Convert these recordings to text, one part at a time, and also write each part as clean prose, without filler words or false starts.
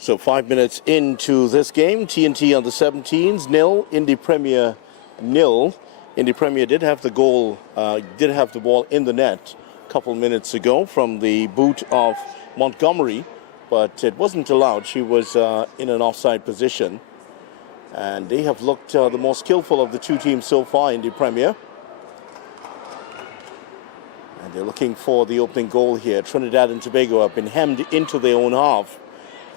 So 5 minutes into this game, TNT on the 17s, 0, Indy Premier 0. Indy Premier did have the goal, did have the ball in the net a couple minutes ago from the boot of Montgomery, but it wasn't allowed. She was in an offside position. And they have looked the more skillful of the two teams so far, Indy Premier. And they're looking for the opening goal here. Trinidad and Tobago have been hemmed into their own half.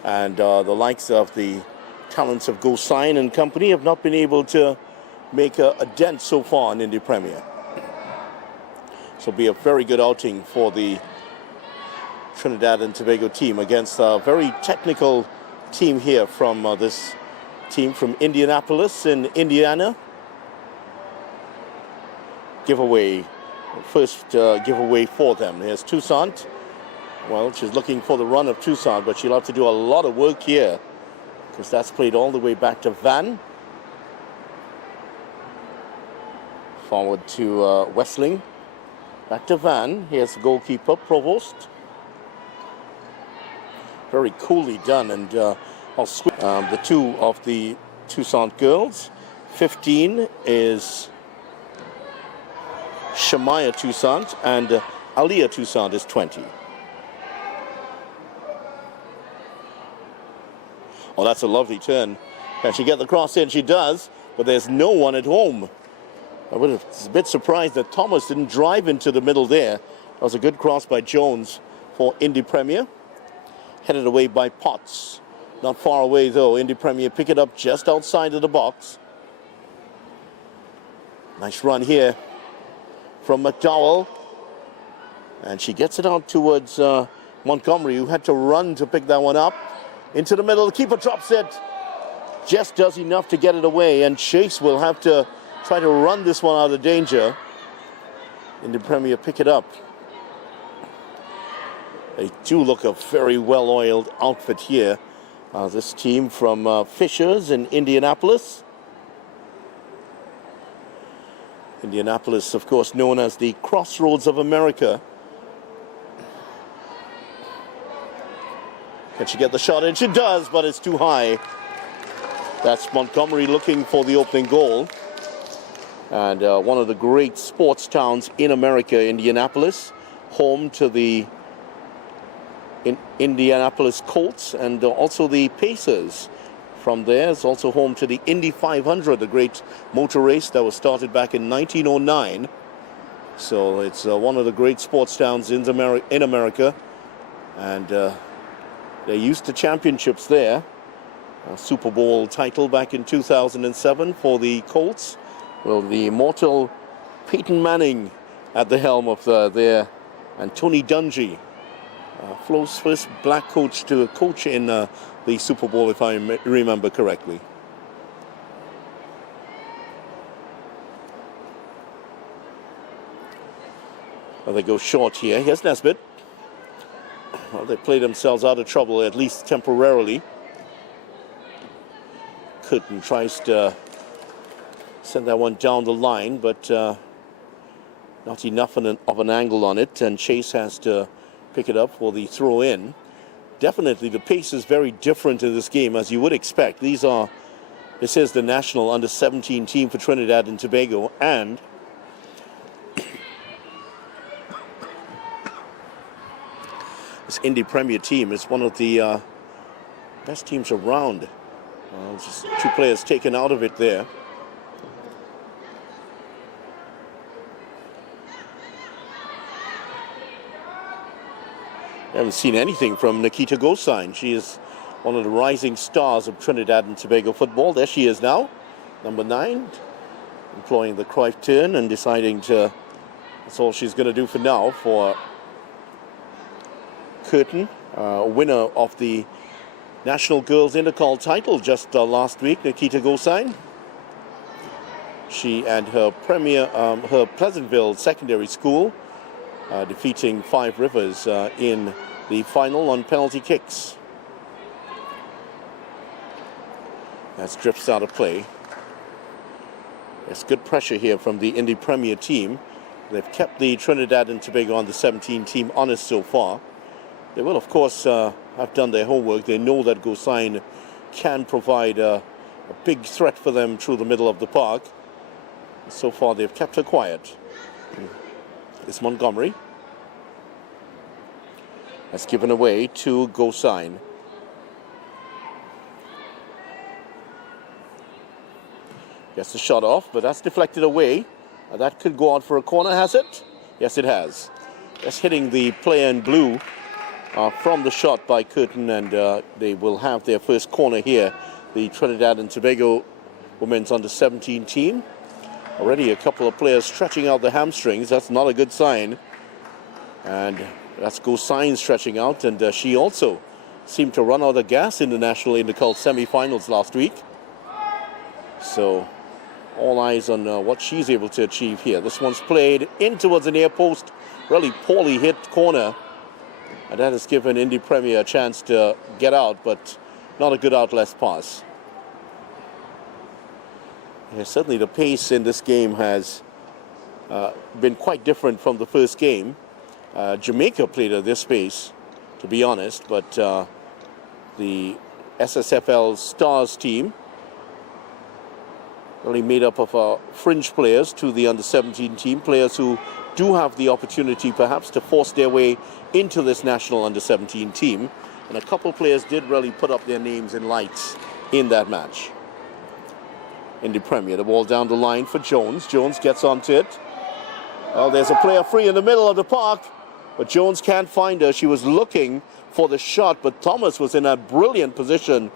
And the likes of the talents of Gosine and company have not been able to make a dent so far in Indy Premier. So it'll be a very good outing for the Trinidad and Tobago team against a very technical team here from this team from Indianapolis in Indiana. Giveaway, first giveaway for them. Here's Toussaint. Well, she's looking for the run of Toussaint, but she'll have to do a lot of work here because that's played all the way back to Van. Forward to Westling. Back to Van. Here's the goalkeeper, Provost. Very coolly done. And the two of the Toussaint girls. 15 is Shamaya Toussaint, and Aliyah Toussaint is 20. Oh, that's a lovely turn. Can she get the cross in? She does, but there's no one at home. I was a bit surprised that Thomas didn't drive into the middle there. That was a good cross by Jones for Indy Premier. Headed away by Potts. Not far away, though. Indy Premier pick it up just outside of the box. Nice run here from McDowell. And she gets it out towards Montgomery, who had to run to pick that one up. Into the middle, the keeper drops it. Just does enough to get it away, and Chase will have to try to run this one out of danger. Indy Premier pick it up. They do look a very well-oiled outfit here. This team from Fishers in Indianapolis. Indianapolis, of course, known as the Crossroads of America. Can she get the shot in? She does, but it's too high. That's Montgomery looking for the opening goal. And one of the great sports towns in America, Indianapolis, home to the Indianapolis Colts and also the Pacers. From there, it's also home to the Indy 500, the great motor race that was started back in 1909. So it's one of the great sports towns in America. And they're used to championships there. A Super Bowl title back in 2007 for the Colts. Well, the immortal Peyton Manning at the helm of there, and Tony Dungy. Flo's first black coach to coach in the Super Bowl, if I remember correctly. Well, they go short here. Here's Nesbitt. Well, they play themselves out of trouble, at least temporarily. Curtin tries to send that one down the line, but not enough of an angle on it, and Chase has to pick it up for the throw in. Definitely the pace is very different in this game, as you would expect. This is the national under-17 team for Trinidad and Tobago, and this Indy Premier team is one of the best teams around. Just two players taken out of it there. I haven't seen anything from Nikita Gosine. She is one of the rising stars of Trinidad and Tobago football. There she is now, number 9, employing the Cruyff turn and deciding to, that's all she's going to do for now for Curtin, winner of the National Girls Intercall title just last week, Nikita Gosine. She and her her Pleasantville Secondary School defeating Five Rivers in the final on penalty kicks. That drifts out of play. There's good pressure here from the Indy Premier team. They've kept the Trinidad and Tobago under 17 team honest so far. They will, of course, have done their homework. They know that Gosain can provide a big threat for them through the middle of the park. So far, they've kept her quiet. It's Montgomery. That's given away to Gosain. Gets the shot off, but that's deflected away. That could go out for a corner, has it? Yes, it has. That's hitting the player in blue from the shot by Curtin, and they will have their first corner here. The Trinidad and Tobago women's under-17 team. Already a couple of players stretching out the hamstrings. That's not a good sign. And that's Gosain stretching out, and she also seemed to run out of gas in the National Intercol semi-finals last week. So all eyes on what she's able to achieve here. This one's played in towards the near post. Really poorly hit corner. And that has given Indy Premier a chance to get out, but not a good outlets pass. Yeah, certainly the pace in this game has been quite different from the first game. Jamaica played at this pace, to be honest, but the SSFL Stars team, really made up of fringe players to the under-17 team, players who do have the opportunity perhaps to force their way into this national under-17 team. And a couple players did really put up their names in lights in that match. Indy Premier, the ball down the line for Jones. Jones gets onto it. Well, there's a player free in the middle of the park, but Jones can't find her. She was looking for the shot, but Thomas was in a brilliant position,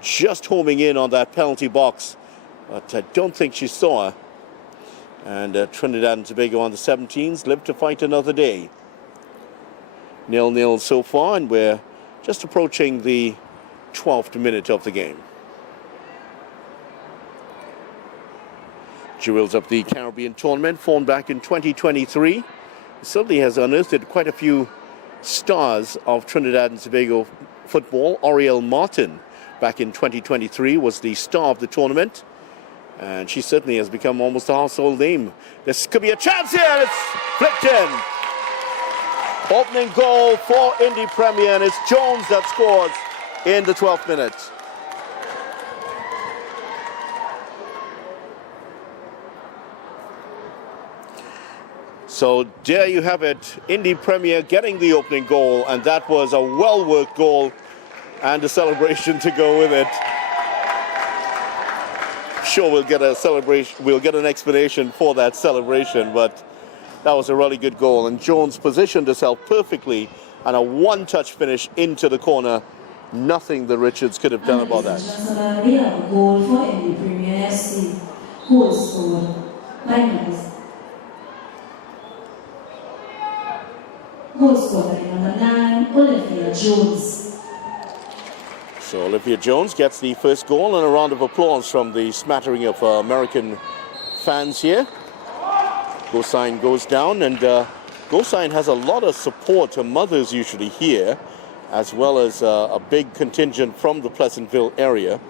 just homing in on that penalty box. But I don't think she saw her. And Trinidad and Tobago on the 17s live to fight another day. 0-0 so far, and we're just approaching the 12th minute of the game. Jewels of the Caribbean tournament, formed back in 2023. Certainly has unearthed quite a few stars of Trinidad and Tobago football. Oriel Martin, back in 2023, was the star of the tournament. And she certainly has become almost a household name. This could be a chance here. It's flicked in. Opening goal for Indy Premier, and it's Jones that scores in the 12th minute. So there you have it. Indy Premier getting the opening goal, and that was a well-worked goal and a celebration to go with it. Sure, we'll get a celebration, we'll get an explanation for that celebration, but that was a really good goal, and Jones positioned herself perfectly, and a one-touch finish into the corner. Nothing the Richards could have done about that. We have a goal for Indy Premier FC, who was scored by number 9, Olivia Jones. So Olivia Jones gets the first goal, and a round of applause from the smattering of American fans here. Gosain goes down, and Gosain has a lot of support. Her mother's usually here, as well as a big contingent from the Pleasantville area.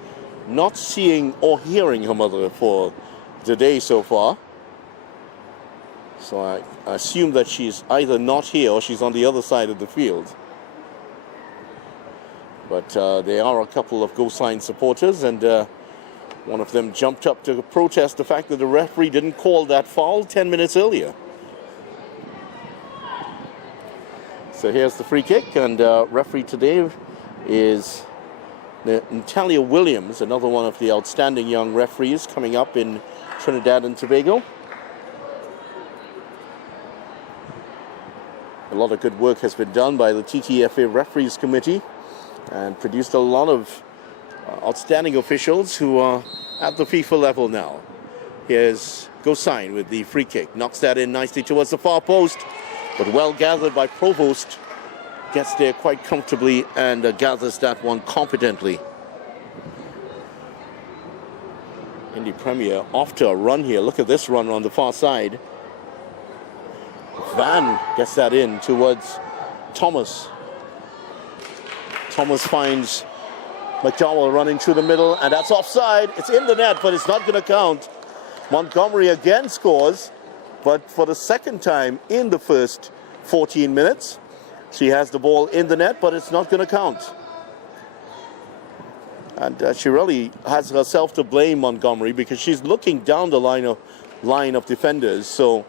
Not seeing or hearing her mother for the day so far. So I assume that she's either not here or she's on the other side of the field. But there are a couple of Gosain supporters, and one of them jumped up to protest the fact that the referee didn't call that foul 10 minutes earlier. So here's the free kick, and referee today is Natalia Williams, another one of the outstanding young referees coming up in Trinidad and Tobago. A lot of good work has been done by the TTFA Referees Committee, and produced a lot of outstanding officials who are at the FIFA level now. Here's Gosain with the free kick. Knocks that in nicely towards the far post, but well gathered by Provost. Gets there quite comfortably and gathers that one competently. Indy Premier off to a run here. Look at this run on the far side. Van gets that in towards Thomas. Thomas finds McDowell running through the middle, and that's offside. It's in the net, but it's not going to count. Montgomery again scores, but for the second time in the first 14 minutes. She has the ball in the net, but it's not going to count. And she really has herself to blame, Montgomery, because she's looking down the line of defenders. So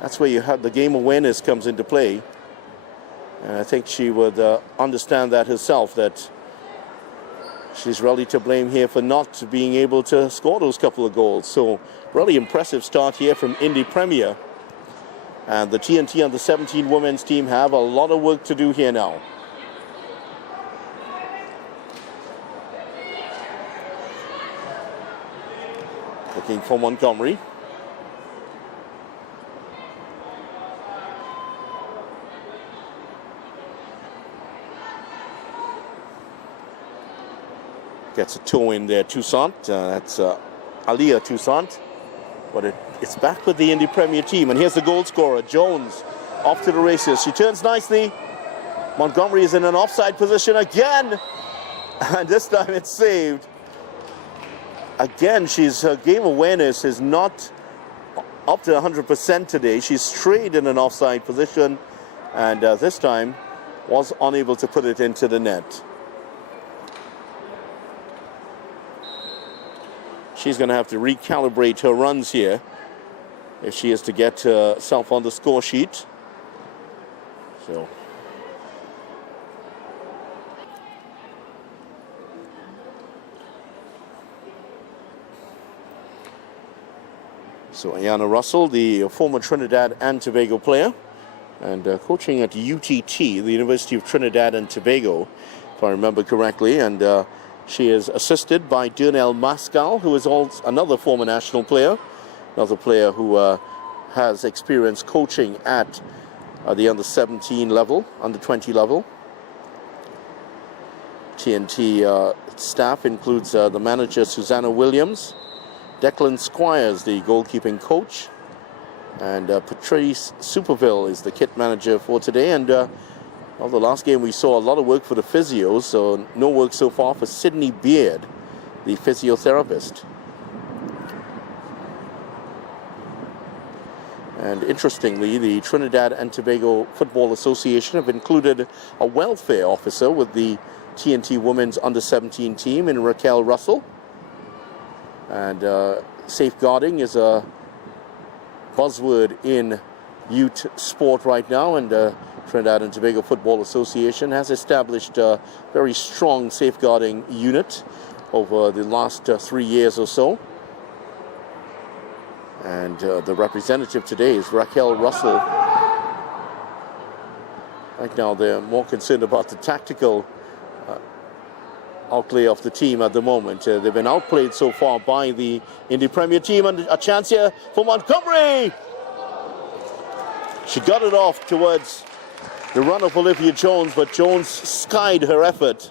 that's where you have the game awareness comes into play. And I think she would understand that herself, that she's really to blame here for not being able to score those couple of goals. So really impressive start here from Indy Premier. And the TNT Under-17 women's team have a lot of work to do here now. Looking for Montgomery. Gets a toe in there, Toussaint. That's Aliyah Toussaint. But it's back with the Indy Premier team. And here's the goal scorer, Jones, off to the races. She turns nicely. Montgomery is in an offside position again. And this time it's saved. Again, her game awareness is not up to 100% today. She's strayed in an offside position. And this time was unable to put it into the net. She's going to have to recalibrate her runs here if she is to get herself on the score sheet. So Ayanna Russell, the former Trinidad and Tobago player, and coaching at UTT, the University of Trinidad and Tobago, if I remember correctly. And she is assisted by Durnell Mascal, who is also another former national player, another player who has experience coaching at the under-17 level, under-20 level. TNT staff includes the manager, Susanna Williams, Declan Squires, the goalkeeping coach, and Patrice Superville is the kit manager for today. And well, the last game we saw a lot of work for the physios, so no work so far for Sydney Beard, the physiotherapist. And interestingly, the Trinidad and Tobago Football Association have included a welfare officer with the TNT Women's Under-17 team in Raquel Russell. And safeguarding is a buzzword in youth sport right now, and Trinidad and Tobago Football Association has established a very strong safeguarding unit over the last 3 years or so. And the representative today is Raquel Russell. Right now they're more concerned about the tactical outplay of the team at the moment. They've been outplayed so far by the Indy Premier team, and a chance here for Montgomery. She got it off towards the run of Olivia Jones, but Jones skied her effort.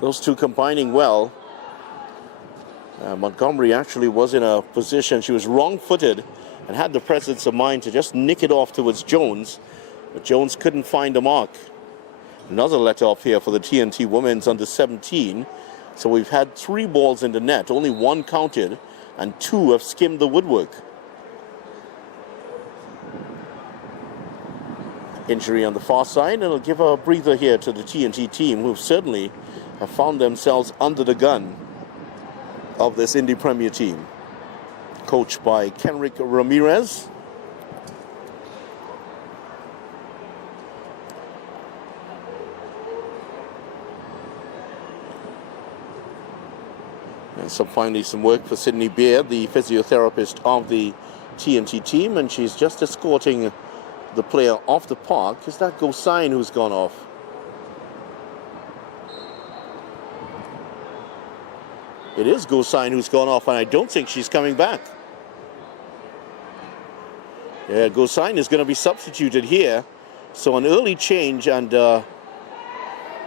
Those two combining well. Montgomery actually was in a position, she was wrong-footed and had the presence of mind to just nick it off towards Jones, but Jones couldn't find the mark. Another let-off here for the TNT Women's Under-17. So we've had 3 balls in the net, only 1 counted, and 2 have skimmed the woodwork. Injury on the far side, and it'll give a breather here to the TNT team, who certainly have found themselves under the gun of this Indy Premier team, coached by Kenrick Ramirez. And so finally some work for Sydney Beard, the physiotherapist of the TNT team, and she's just escorting the player off the park. Is that Gosain who's gone off? It is Gosain who's gone off, and I don't think she's coming back. Yeah, Gosain is going to be substituted here. So an early change, and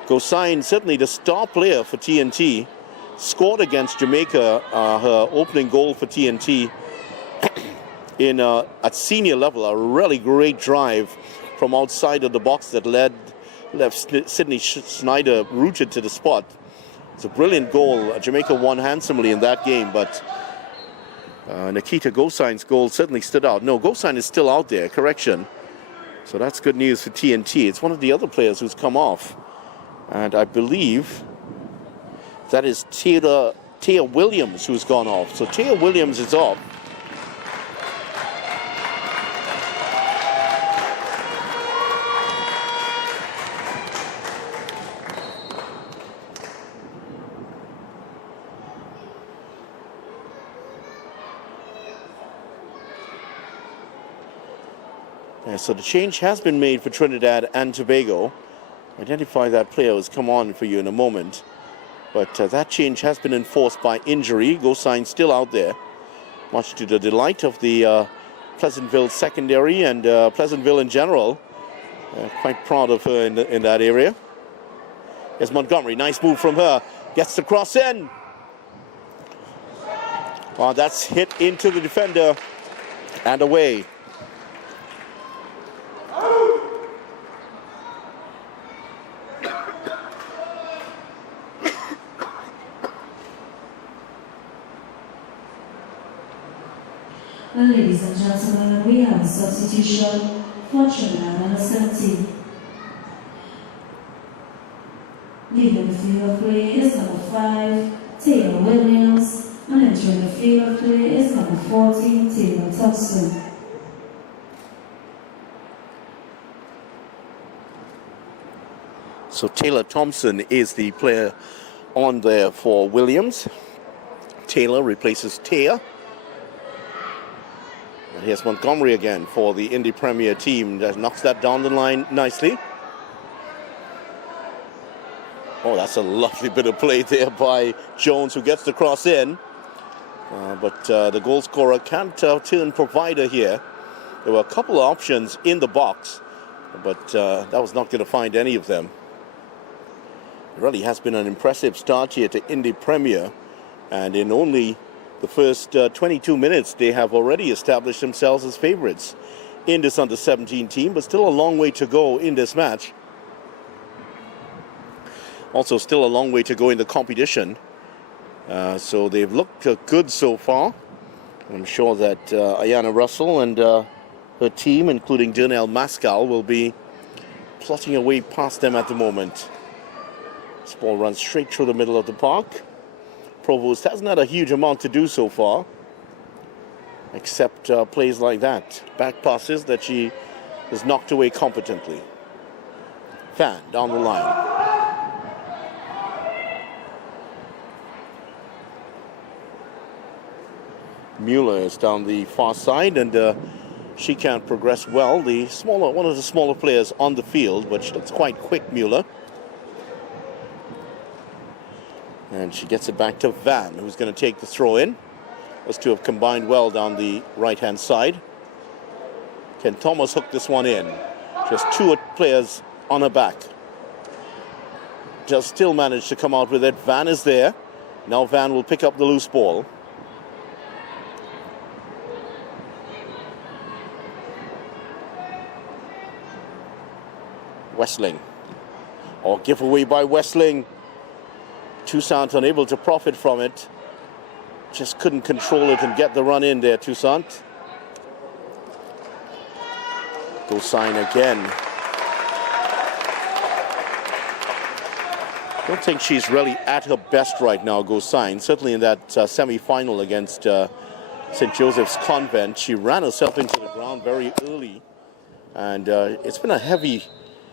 Gosain, certainly the star player for TNT, scored against Jamaica, her opening goal for TNT at senior level, a really great drive from outside of the box that left Sydney Schneider rooted to the spot. It's a brilliant goal. Jamaica won handsomely in that game, but Nikita Gosign's goal certainly stood out. No, Gosign is still out there, correction. So that's good news for TNT. It's one of the other players who's come off. And I believe that is Tia Williams who's gone off. So Tia Williams is off. So the change has been made for Trinidad and Tobago. Identify that player who's come on for you in a moment. But that change has been enforced by injury. Gosign still out there, much to the delight of the Pleasantville secondary and Pleasantville in general. Quite proud of her in that area. Here's Montgomery, nice move from her. Gets the cross in. Oh, that's hit into the defender and away. Well, ladies and gentlemen, we have a substitution for Trinidad U17. Leaving the field of play is number 5, Taylor Williams, and entering the field of play is number 14, Taylor Thompson. So Taylor Thompson is the player on there for Williams. Taylor replaces Tia. Here's Montgomery again for the Indy Premier team. That knocks that down the line nicely. Oh, that's a lovely bit of play there by Jones, who gets the cross in. But the goal scorer can't turn provider here. There were a couple of options in the box, but that was not going to find any of them. It really has been an impressive start here to Indy Premier, and in only the first 22 minutes, they have already established themselves as favorites in this under-17 team, but still a long way to go in this match. Also, still a long way to go in the competition. So they've looked good so far. I'm sure that Ayana Russell and her team, including Dernell Mascal, will be plotting away past them at the moment. This ball runs straight through the middle of the park. Provost hasn't had a huge amount to do so far, except plays like that. Back passes that she has knocked away competently. Fan down the line. Mueller is down the far side, and she can't progress well. One of the smaller players on the field, but she looks quite quick, Mueller. And she gets it back to Van, who's going to take the throw in. Those two have combined well down the right-hand side. Can Thomas hook this one in? Just two players on her back. Just still managed to come out with it. Van is there. Now Van will pick up the loose ball. Westling. Or giveaway by Westling. Toussaint unable to profit from it. Just couldn't control it and get the run in there, Toussaint. Gosign again. Don't think she's really at her best right now, Gosign. Certainly in that semi-final against St. Joseph's Convent, she ran herself into the ground very early. And it's been a heavy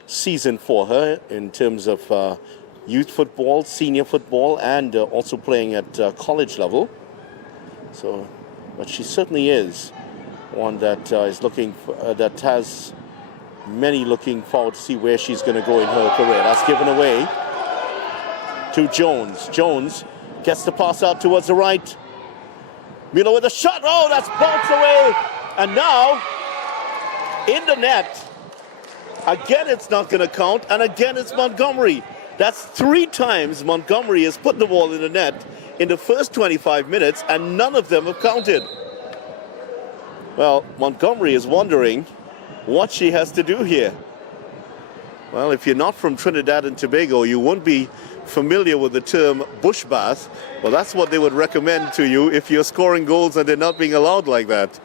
season for her in terms of youth football, senior football, and also playing at college level. So, but she certainly is one that is looking for, that has many looking forward to see where she's going to go in her career. That's given away to Jones. Jones gets the pass out towards the right. Mueller with a shot. Oh, that's bounced away. And now, in the net. Again, it's not going to count. And again, it's Montgomery. That's 3 times Montgomery has put the ball in the net in the first 25 minutes, and none of them have counted. Well, Montgomery is wondering what she has to do here. Well, if you're not from Trinidad and Tobago, you won't be familiar with the term bush bath, well, that's what they would recommend to you if you're scoring goals and they're not being allowed like that.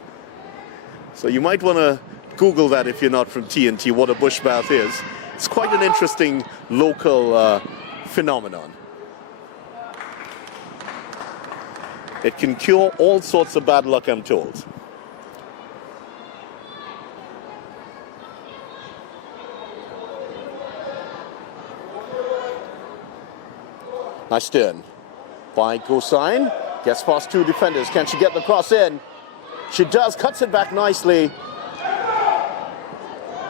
So you might want to Google that if you're not from TNT, what a bush bath is. It's quite an interesting local phenomenon. It can cure all sorts of bad luck, I'm told. Nice turn by Gosain. Gets past two defenders. Can she get the cross in? She does. Cuts it back nicely.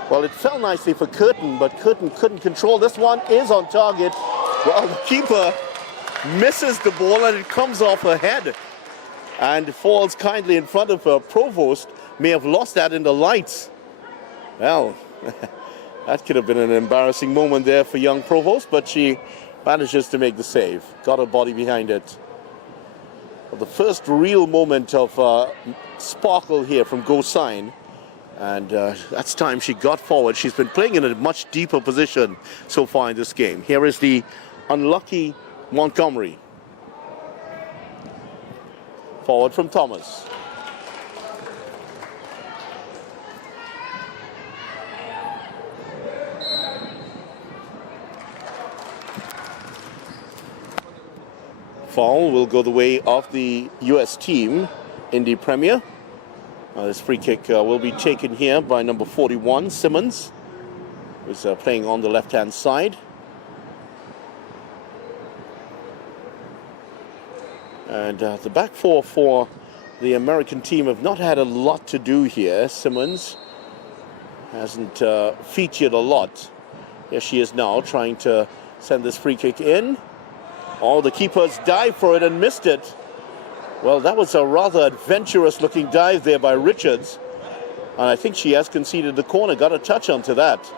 Well, it fell nicely for Curtin, but Curtin couldn't control. This one is on target. Well, the keeper misses the ball and it comes off her head and falls kindly in front of her. Provost may have lost that in the lights. Well, that could have been an embarrassing moment there for young Provost, but she manages to make the save. Got her body behind it. Well, the first real moment of sparkle here from Gosain. And that's time she got forward. She's been playing in a much deeper position so far in this game. Here is the unlucky Montgomery. Forward from Thomas. Foul will go the way of the US team in the Premier. This free kick will be taken here by number 41, Simmons, who's playing on the left-hand side. And the back four for the American team have not had a lot to do here. Simmons hasn't featured a lot. Here she is now trying to send this free kick in. Oh, the keepers dived for it and missed it. Well, that was a rather adventurous-looking dive there by Richards. And I think she has conceded the corner, got a touch onto that.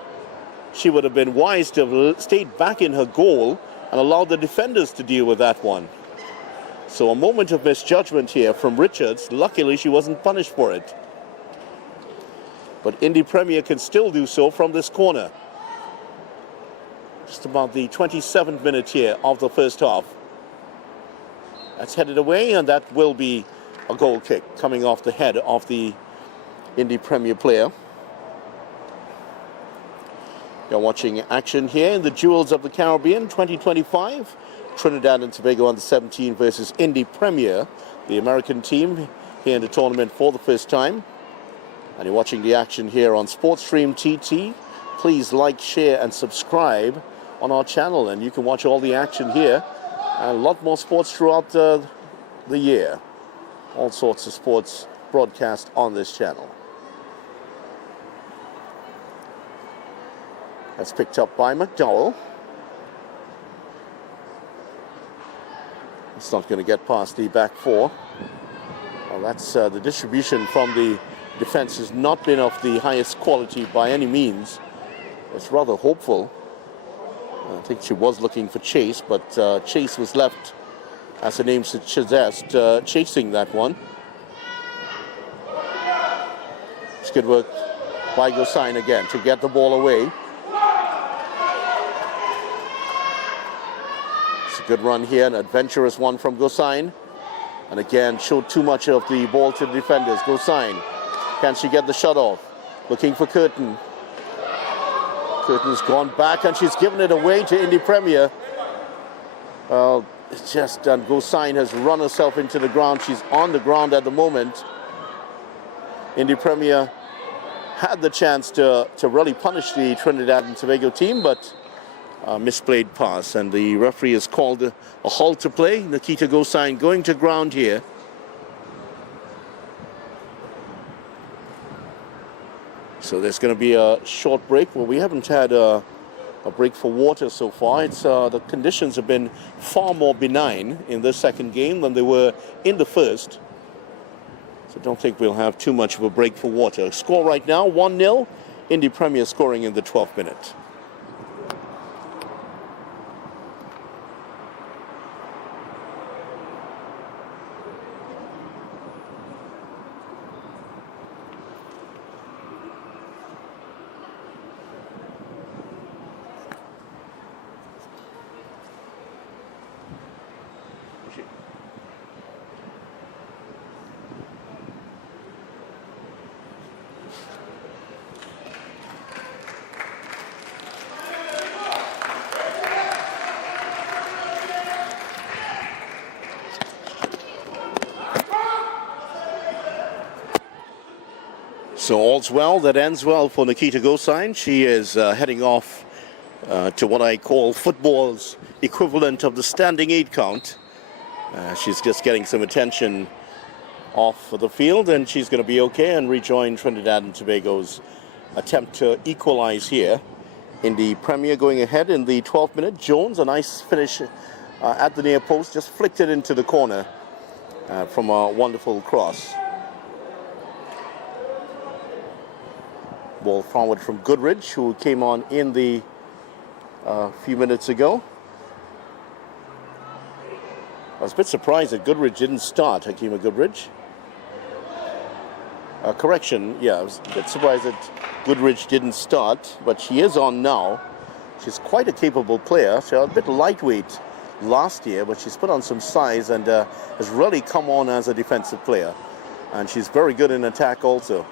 She would have been wise to have stayed back in her goal and allowed the defenders to deal with that one. So a moment of misjudgment here from Richards. Luckily, she wasn't punished for it. But Indy Premier can still do so from this corner. Just about the 27th minute here of the first half. That's headed away, and that will be a goal kick coming off the head of the Indy Premier player. You're watching action here in the Jewels of the Caribbean 2025. Trinidad and Tobago under-17 versus Indy Premier, the American team here in the tournament for the first time. And you're watching the action here on SportsStream TT. Please like, share, and subscribe on our channel, and you can watch all the action here. A lot more sports throughout the year. All sorts of sports broadcast on this channel. That's picked up by McDowell. It's not going to get past the back four. Well, that's the distribution from the defense has not been of the highest quality by any means. It's rather hopeful. I think she was looking for Chase, but Chase was left, as the name suggests, chasing that one. It's good work by Gosain again to get the ball away. It's a good run here, an adventurous one from Gosain. And again, showed too much of the ball to the defenders. Gosain, can she get the shot off? Looking for Curtin. Curtin's gone back and she's given it away to Indy Premier. It's just Gosain has run herself into the ground. She's on the ground at the moment. Indy Premier had the chance to really punish the Trinidad and Tobago team, but misplayed pass. And the referee has called a halt to play. Nikita Gosain going to ground here. So there's going to be a short break. Well, we haven't had a break for water so far. It's the conditions have been far more benign in this second game than they were in the first. So don't think we'll have too much of a break for water. Score right now, 1-0. Indy Premier scoring in the 12th minute. So all's well that ends well for Nikita Gosain. She is heading off to what I call football's equivalent of the standing 8 count. She's just getting some attention off the field, and she's going to be okay and rejoin Trinidad and Tobago's attempt to equalize here. In the Premier going ahead in the 12th minute, Jones, a nice finish at the near post, just flicked it into the corner from a wonderful cross. Ball forward from Goodrich, who came on in the few minutes ago. I was a bit surprised that Goodrich didn't start, Hakima Goodrich. Correction, yeah, I was a bit surprised that Goodrich didn't start, but she is on now. She's quite a capable player. She was a bit lightweight last year, but she's put on some size and has really come on as a defensive player. And she's very good in attack also.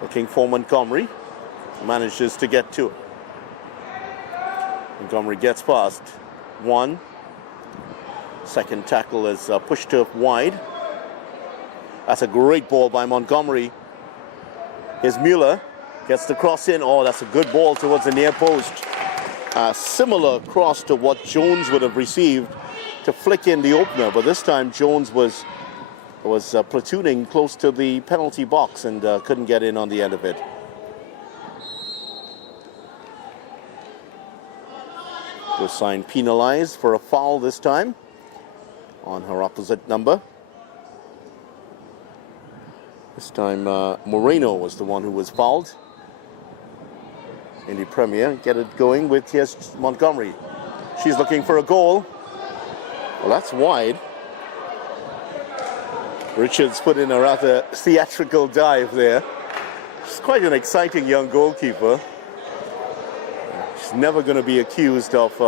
Looking for Montgomery. Manages to get to it. Montgomery gets past one. Second tackle is pushed up wide. That's a great ball by Montgomery. Here's Mueller. Gets the cross in. Oh, that's a good ball towards the near post. Similar cross to what Jones would have received to flick in the opener, but this time Jones was platooning close to the penalty box and couldn't get in on the end of it. Gosain penalized for a foul this time on her opposite number. This time Moreno was the one who was fouled. Indy Premier get it going with, yes, Montgomery. She's looking for a goal. Well, that's wide. Richards put in a rather theatrical dive there. She's quite an exciting young goalkeeper. She's never going to be accused of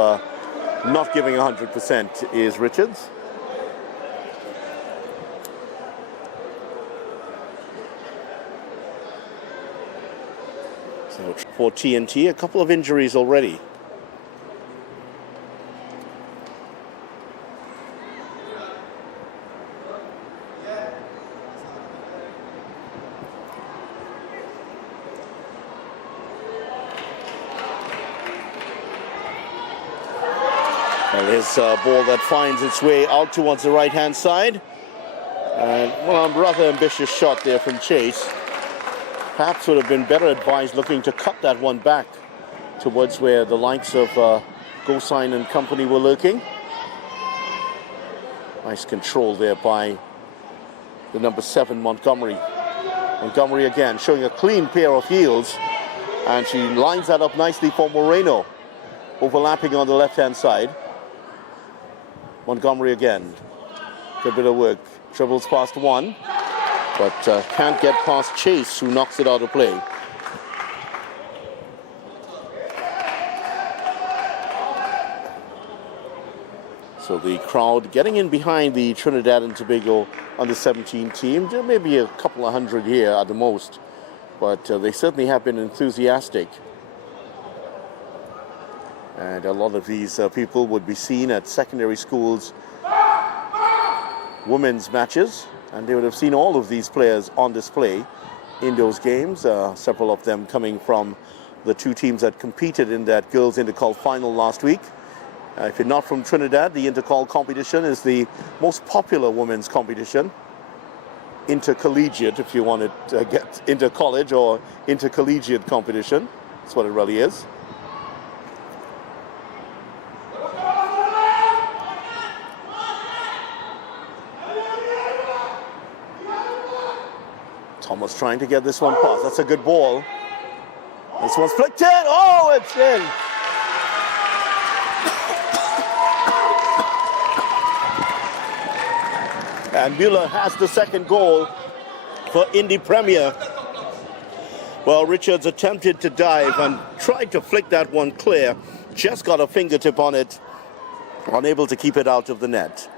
not giving 100%, is Richards. So for TNT, a couple of injuries already. Well, there's a ball that finds its way out towards the right-hand side. And, well, a rather ambitious shot there from Chase. Perhaps would have been better advised looking to cut that one back towards where the likes of Gosain and company were lurking. Nice control there by the number 7, Montgomery. Montgomery again showing a clean pair of heels, and she lines that up nicely for Moreno, overlapping on the left-hand side. Montgomery again, good bit of work, dribbles past one, but can't get past Chase, who knocks it out of play. So the crowd getting in behind the Trinidad and Tobago under-17 team. There may be a couple of hundred here at the most, but they certainly have been enthusiastic. And a lot of these people would be seen at secondary schools' women's matches, and they would have seen all of these players on display in those games, several of them coming from the 2 teams that competed in that girls' intercol final last week. If you're not from Trinidad, the intercol competition is the most popular women's competition. Intercollegiate, if you want to get inter-college or intercollegiate competition. That's what it really is. Thomas trying to get this one past. That's a good ball. This one's flicked in. Oh, it's in. And Mueller has the second goal for Indy Premier. Well, Richards attempted to dive and tried to flick that one clear. Just got a fingertip on it. Unable to keep it out of the net.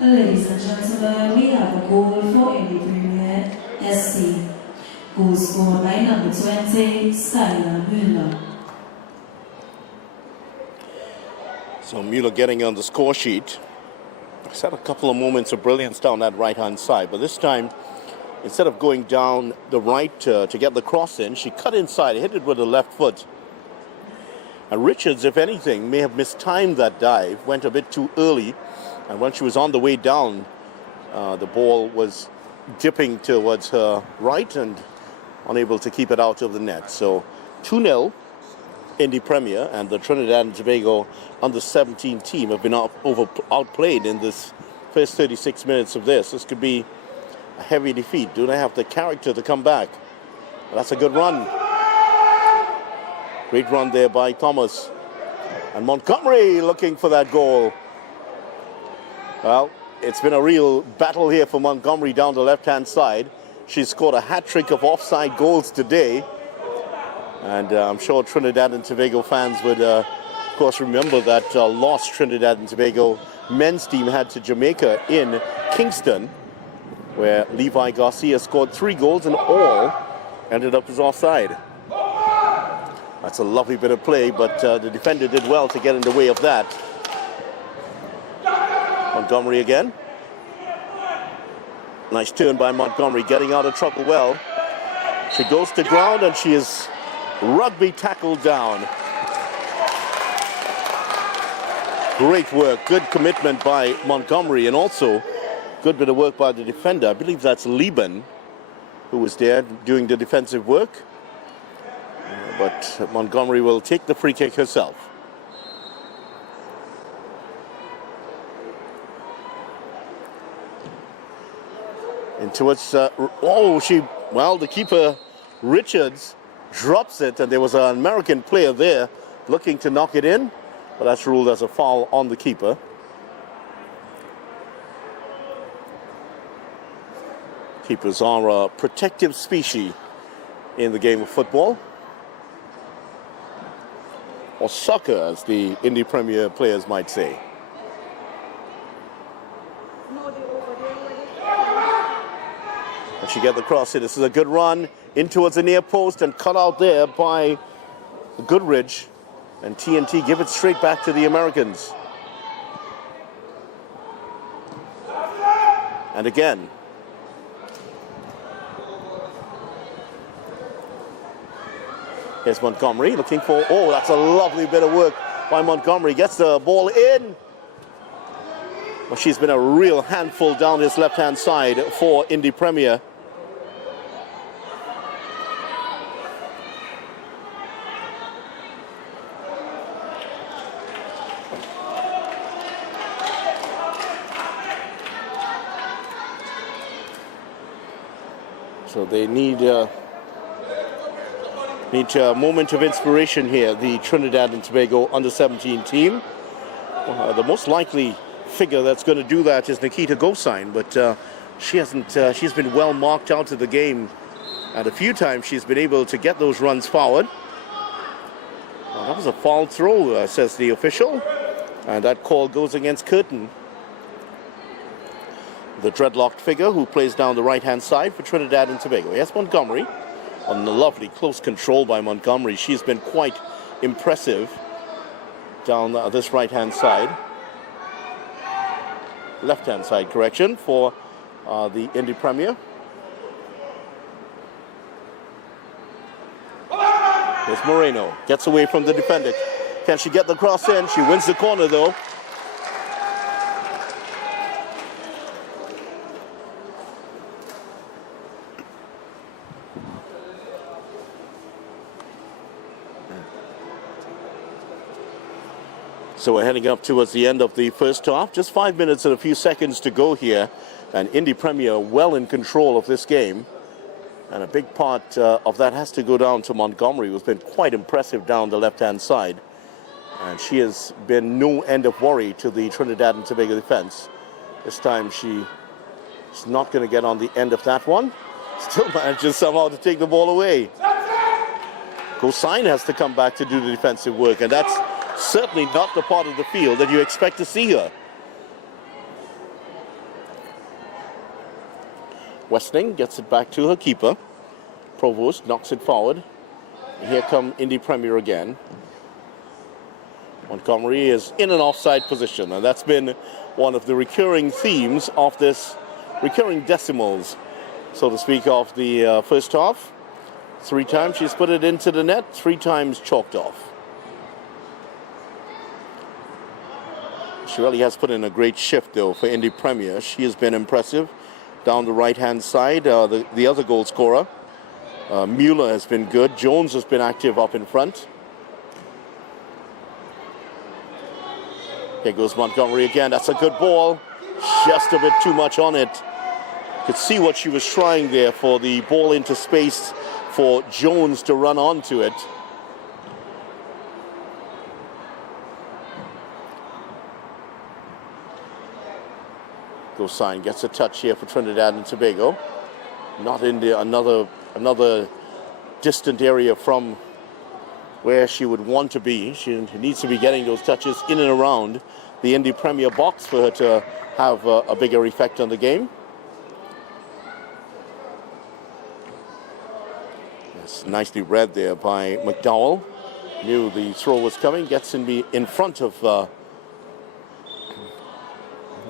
And ladies and gentlemen, we have a goal for Indy Premier SC. Goal scored by number 20, Skylar Müller. So Müller getting on the score sheet. He's had a couple of moments of brilliance down that right-hand side, but this time, instead of going down the right to get the cross in, she cut inside, hit it with the left foot. And Richards, if anything, may have mistimed that dive, went a bit too early, and when she was on the way down, the ball was dipping towards her right and unable to keep it out of the net. So 2-0 Indy Premier, and the Trinidad and Tobago under-17 team have been outplayed in this first 36 minutes of this. This could be a heavy defeat. Do they have the character to come back? Well, that's a good run. Great run there by Thomas. And Montgomery looking for that goal. Well, it's been a real battle here for Montgomery down the left-hand side. She's scored a hat-trick of offside goals today. And I'm sure Trinidad and Tobago fans would, of course, remember that loss Trinidad and Tobago men's team had to Jamaica in Kingston, where Levi Garcia scored 3 goals and all ended up as offside. That's a lovely bit of play, but the defender did well to get in the way of that. Montgomery again. Nice turn by Montgomery, getting out of trouble well. She goes to ground and she is rugby tackled down. Great work, good commitment by Montgomery, and also good bit of work by the defender. I believe that's Lieben who was there doing the defensive work. But Montgomery will take the free kick herself. And towards, the keeper, Richards, drops it, and there was an American player there looking to knock it in, but that's ruled as a foul on the keeper. Keepers are a protective species in the game of football, or soccer, as the Indy Premier players might say. And she get the cross here. This is a good run in towards the near post and cut out there by Goodridge. And TNT give it straight back to the Americans. And again. Here's Montgomery looking for, that's a lovely bit of work by Montgomery. Gets the ball in. Well, she's been a real handful down this left-hand side for Indy Premier. So they need a moment of inspiration here, the Trinidad and Tobago under-17 team. The most likely figure that's going to do that is Nikita Gosine, but she hasn't. She's been well marked out of the game, and a few times she's been able to get those runs forward. That was a foul throw, says the official, and that call goes against Curtin, the dreadlocked figure who plays down the right-hand side for Trinidad and Tobago. Yes, Montgomery, on the lovely close control by Montgomery. She's been quite impressive down this right-hand side. Left-hand side, correction, for the Indy Premier. There's Moreno, gets away from the defender. Can she get the cross in? She wins the corner, though. So we're heading up towards the end of the first half. Just 5 minutes and a few seconds to go here. And Indy Premier well in control of this game. And a big part of that has to go down to Montgomery, who's been quite impressive down the left-hand side. And she has been no end of worry to the Trinidad and Tobago defense. This time she's not going to get on the end of that one. Still manages somehow to take the ball away. Gosine has to come back to do the defensive work, and that's certainly not the part of the field that you expect to see her. Westling gets it back to her keeper. Provost knocks it forward. And here come Indy Premier again. Montgomery is in an offside position, and that's been one of the recurring themes of this, recurring decimals, so to speak, of the first half. 3 times she's put it into the net, 3 times chalked off. She really has put in a great shift, though, for Indy Premier. She has been impressive down the right-hand side. The other goal scorer, Mueller, has been good. Jones has been active up in front. Here goes Montgomery again. That's a good ball. Just a bit too much on it. Could see what she was trying there for the ball into space for Jones to run onto it. Gosine gets a touch here for Trinidad and Tobago. Not in the another distant area from where she would want to be. She needs to be getting those touches in and around the Indy Premier box for her to have a bigger effect on the game. It's nicely read there by McDowell. Knew the throw was coming, gets in front of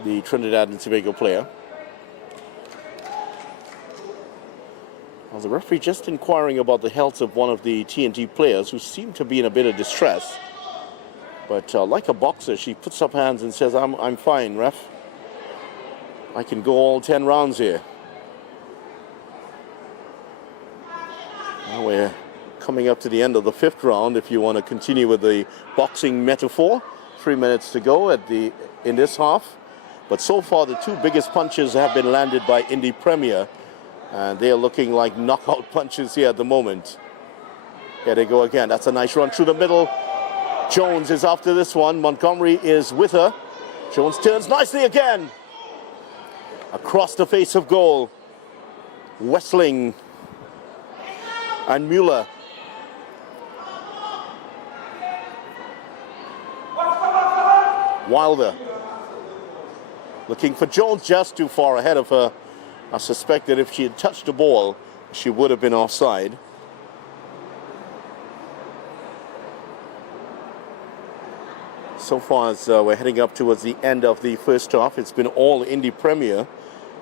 the Trinidad and Tobago player. Well, the referee just inquiring about the health of one of the TNT players who seemed to be in a bit of distress. But like a boxer, she puts up hands and says, I'm fine, ref. I can go all 10 rounds here. Well, we're coming up to the end of the 5th round, if you want to continue with the boxing metaphor. 3 minutes to go in this half. But so far, the 2 biggest punches have been landed by Indy Premier. And they are looking like knockout punches here at the moment. Here they go again. That's a nice run through the middle. Jones is after this one. Montgomery is with her. Jones turns nicely again. Across the face of goal. Westling and Mueller. Wilder looking for Jones, just too far ahead of her. I suspect that if she had touched the ball, she would have been offside. So far as we're heading up towards the end of the first half, it's been all Indy Premier.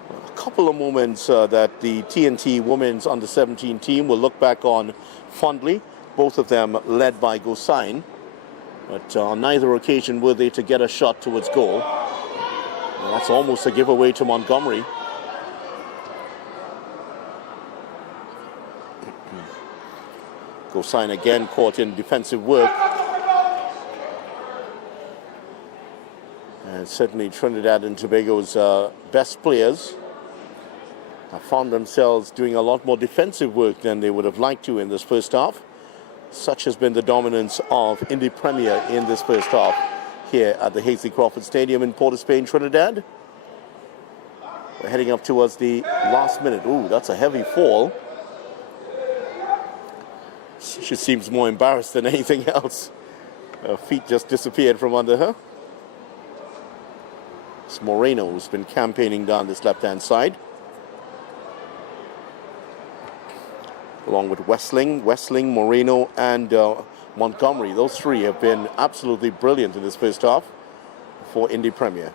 A couple of moments that the TNT Women's Under-17 team will look back on fondly, both of them led by Gosine. But on neither occasion were they to get a shot towards goal. Well, that's almost a giveaway to Montgomery. Gosine again caught in defensive work. And certainly Trinidad and Tobago's best players have found themselves doing a lot more defensive work than they would have liked to in this first half. Such has been the dominance of Indy Premier in this first half here at the Hasely Crawford Stadium in Port of Spain, Trinidad. We're heading up towards the last minute. Ooh, that's a heavy fall. She seems more embarrassed than anything else. Her feet just disappeared from under her. It's Moreno who's been campaigning down this left-hand side. Along with Westling, Moreno, and Montgomery. Those 3 have been absolutely brilliant in this first half for Indy Premier.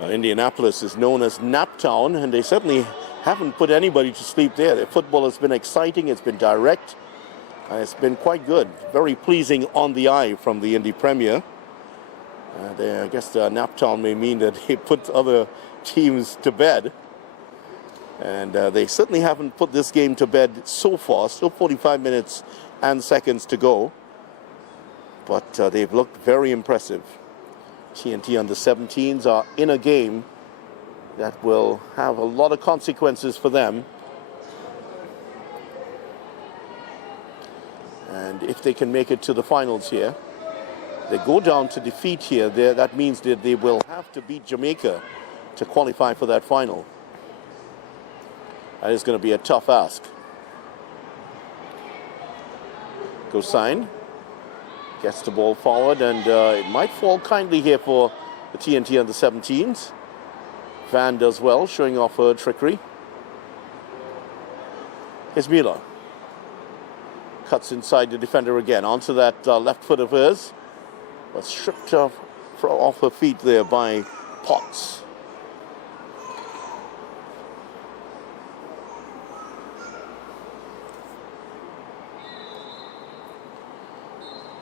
Indianapolis is known as Naptown, and they certainly haven't put anybody to sleep there. Their football has been exciting, it's been direct, and it's been quite good. Very pleasing on the eye from the Indy Premier. I guess Naptown may mean that they put other teams to bed. And they certainly haven't put this game to bed so far. Still 45 minutes and seconds to go. But they've looked very impressive. TNT Under-17s are in a game that will have a lot of consequences for them. And if they can make it to the finals here, they go down to defeat here, that means that they will have to beat Jamaica to qualify for that final. That is going to be a tough ask. Gosine Gets the ball forward, and it might fall kindly here for the TNT under 17s. Van does well, showing off her trickery. Here's Mueller. Cuts inside the defender again, onto that left foot of hers. But stripped off her feet there by Potts.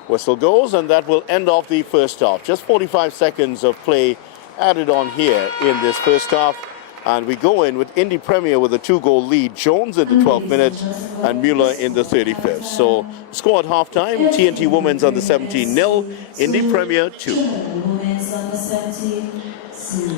Whistle goes, and that will end off the first half. Just 45 seconds of play added on here in this first half. And we go in with Indy Premier with a 2-goal lead. Jones in the 12th minute and Mueller in the 35th. So score at halftime, TNT Women's under 17 0, Indy Premier 2. Women's under 17 0.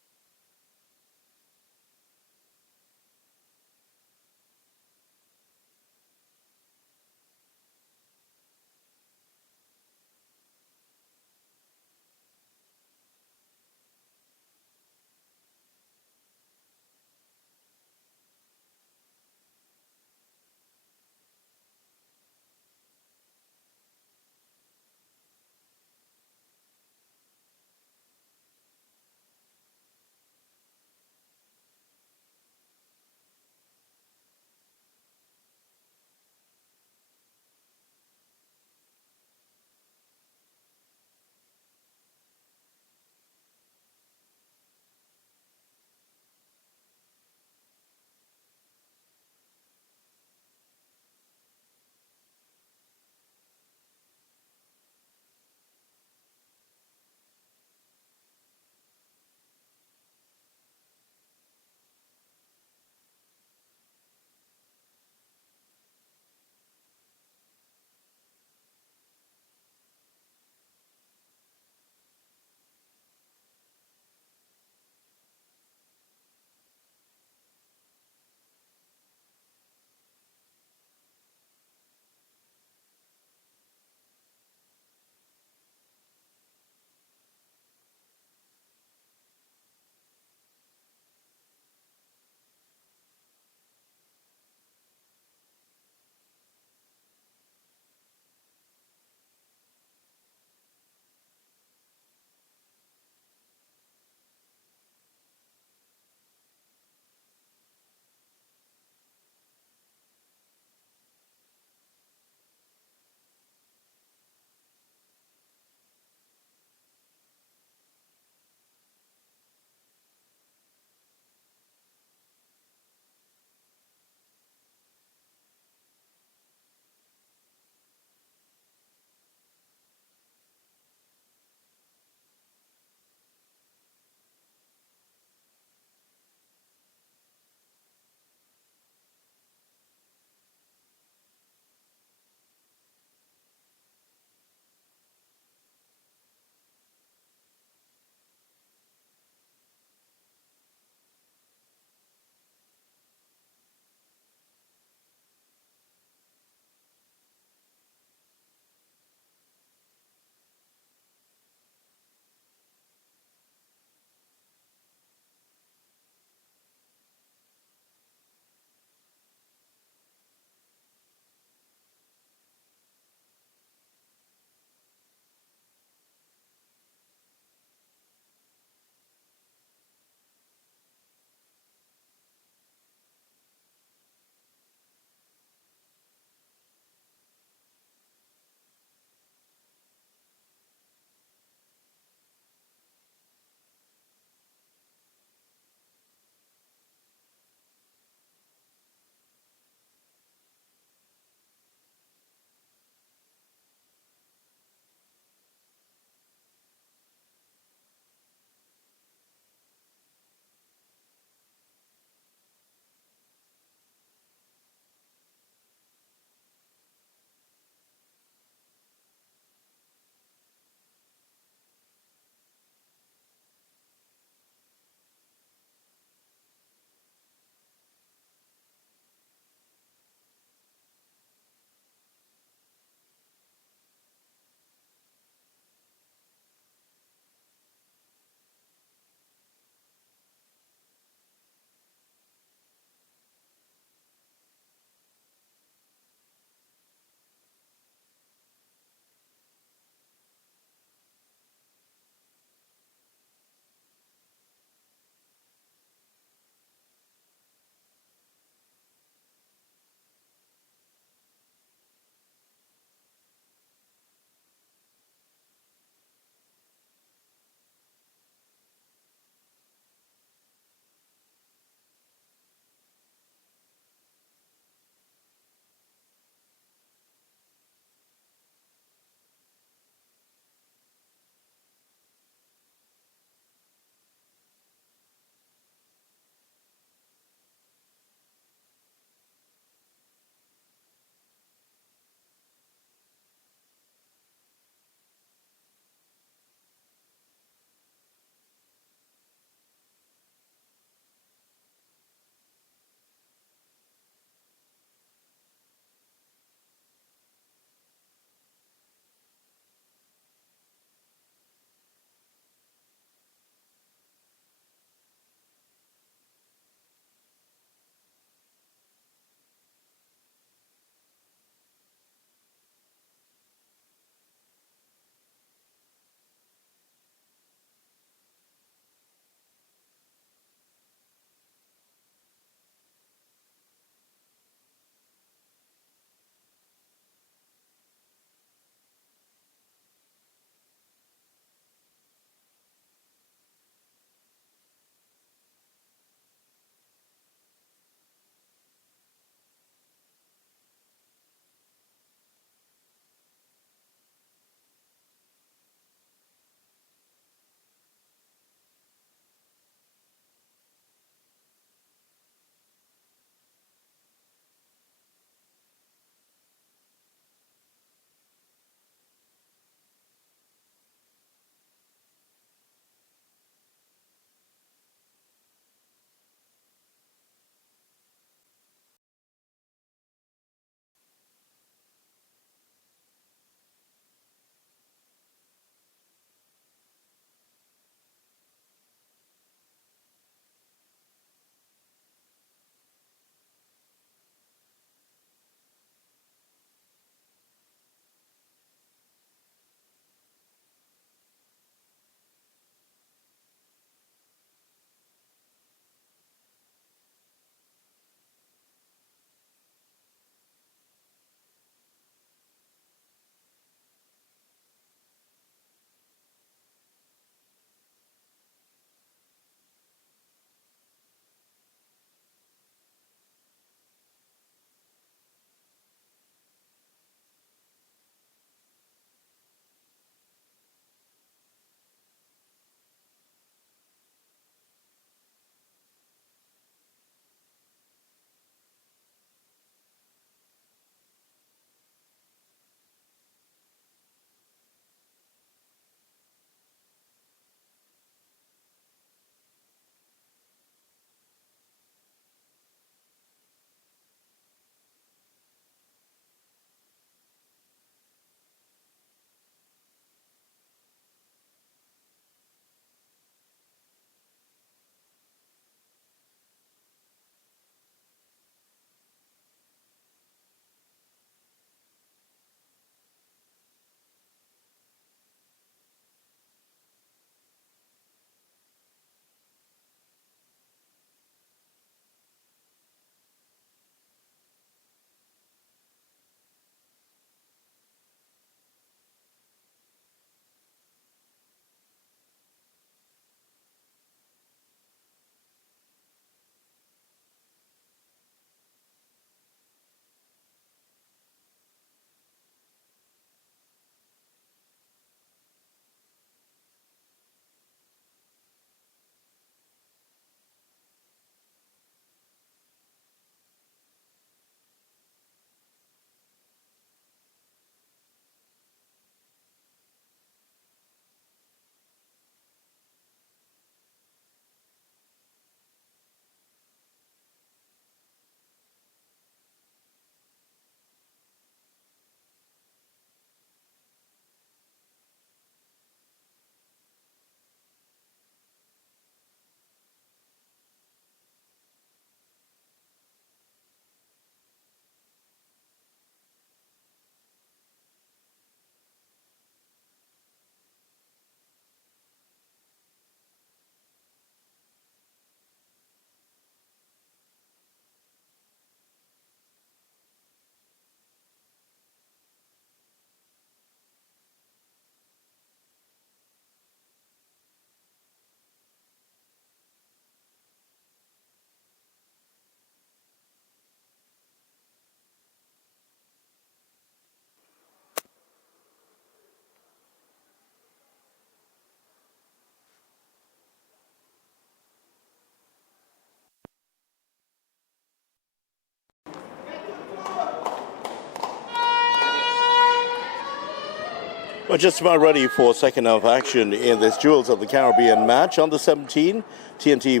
We're just about ready for second half action in this Jewels of the Caribbean match. Under 17, TNT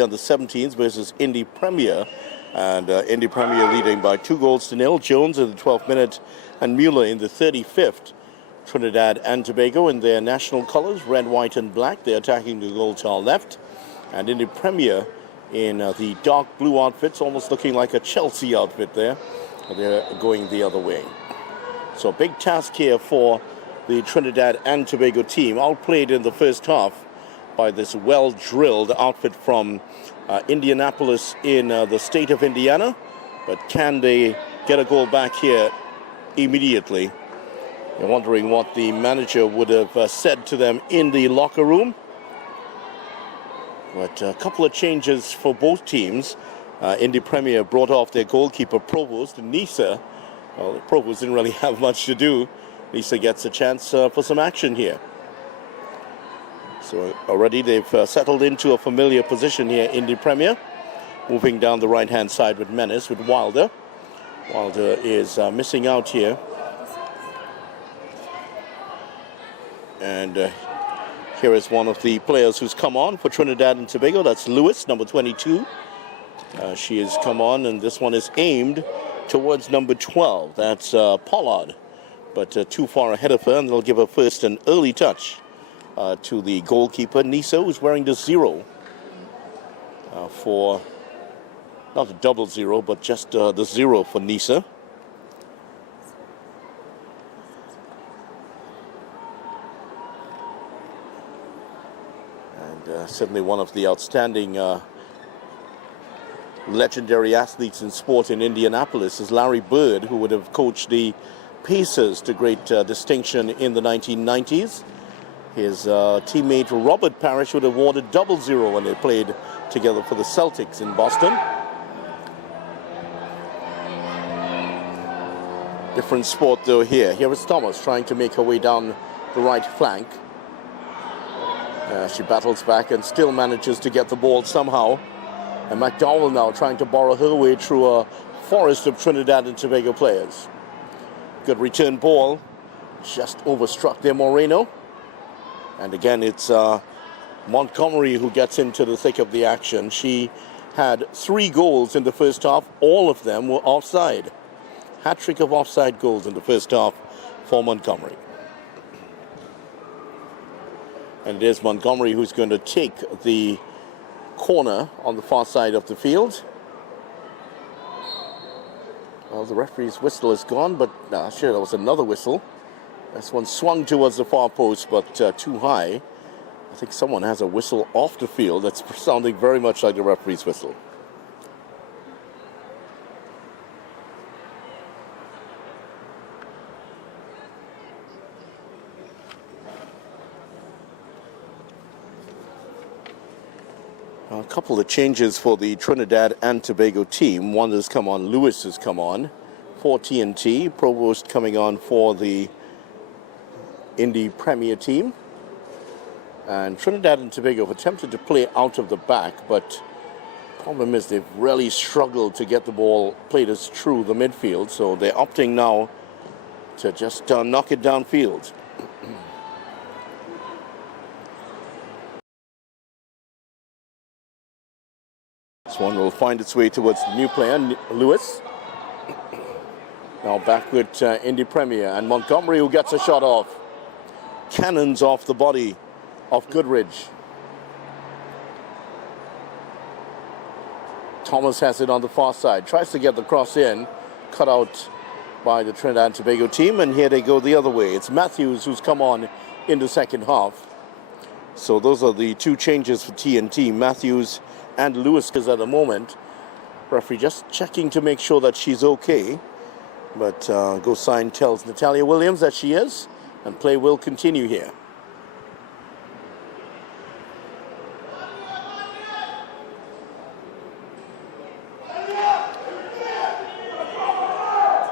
under 17s versus Indy Premier. And Indy Premier leading by 2-0. Jones in the 12th minute and Mueller in the 35th. Trinidad and Tobago in their national colors, red, white and black. They're attacking the goal to our left. And Indy Premier in the dark blue outfits, almost looking like a Chelsea outfit there. They're going the other way. So big task here for the Trinidad and Tobago team, outplayed in the first half by this well-drilled outfit from Indianapolis in the state of Indiana. But can they get a goal back here immediately? You're wondering what the manager would have said to them in the locker room. But a couple of changes for both teams. Indy Premier brought off their goalkeeper Provost, and Nisa. Well, Provost didn't really have much to do. Nisa gets a chance for some action here. So already they've settled into a familiar position here, Indy Premier. Moving down the right-hand side with Menace, with Wilder. Wilder is missing out here. And here is one of the players who's come on for Trinidad and Tobago. That's Lewis, number 22. She has come on, and this one is aimed towards number 12. That's Pollard, but too far ahead of her, and they'll give her first an early touch to the goalkeeper, Nisa, who's wearing the 0 for, not the 00, but just the 0 for Nisa. And certainly one of the outstanding legendary athletes in sport in Indianapolis is Larry Bird, who would have coached the Pacers to great distinction in the 1990s. His teammate Robert Parrish would have worn a 00 when they played together for the Celtics in Boston. Different sport though here. Here is Thomas trying to make her way down the right flank. She battles back and still manages to get the ball somehow. And McDowell now trying to borrow her way through a forest of Trinidad and Tobago players. Good return ball. Just overstruck there, Moreno. And again, it's Montgomery who gets into the thick of the action. She had 3 goals in the first half. All of them were offside. Hat-trick of offside goals in the first half for Montgomery. And it is Montgomery who's going to take the corner on the far side of the field. Well, the referee's whistle is gone, but sure, there was another whistle. This one swung towards the far post, but too high. I think someone has a whistle off the field that's sounding very much like the referee's whistle. A couple of changes for the Trinidad and Tobago team. One has come on, Lewis has come on for TNT. Provost coming on for the Indy Premier team. And Trinidad and Tobago have attempted to play out of the back, but problem is they've really struggled to get the ball played as through the midfield, so they're opting now to just knock it downfield. This one will find its way towards the new player, Lewis. Now back with Indy Premier and Montgomery, who gets a shot off. Cannons off the body of Goodridge. Thomas has it on the far side. Tries to get the cross in. Cut out by the Trinidad and Tobago team. And here they go the other way. It's Matthews who's come on in the second half. So those are the 2 changes for TNT. Matthews and Lewis is at the moment. Referee just checking to make sure that she's okay. But Gosine tells Natalia Williams that she is. And play will continue here.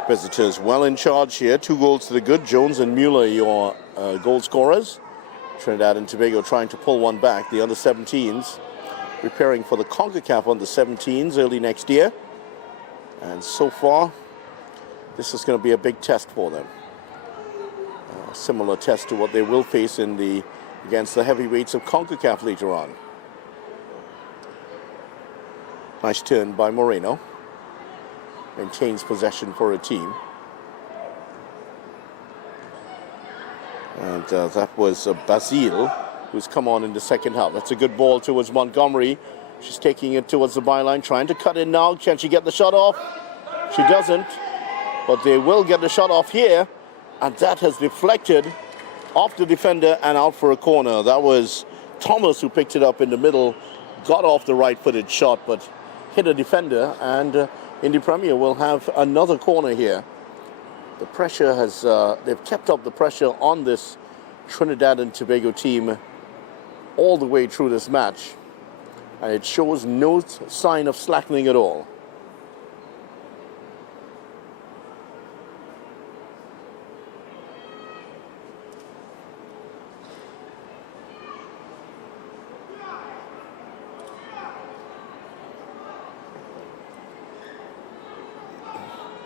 Visitors well in charge here. 2 goals to the good. Jones and Mueller, your goal scorers. Trinidad and Tobago trying to pull one back. The under-17s preparing for the CONCACAF under-17s early next year. And so far, this is going to be a big test for them. a similar test to what they will face against the heavyweights of CONCACAF later on. Nice turn by Moreno. Maintains possession for a team. And that was Basile, who's come on in the second half. That's a good ball towards Montgomery. She's taking it towards the byline, trying to cut in now. Can she get the shot off? She doesn't. But they will get the shot off here. And that has deflected off the defender and out for a corner. That was Thomas who picked it up in the middle, got off the right-footed shot, but hit a defender. And Indy Premier will have another corner here. The pressure has, they've kept up the pressure on this Trinidad and Tobago team all the way through this match. And it shows no sign of slackening at all.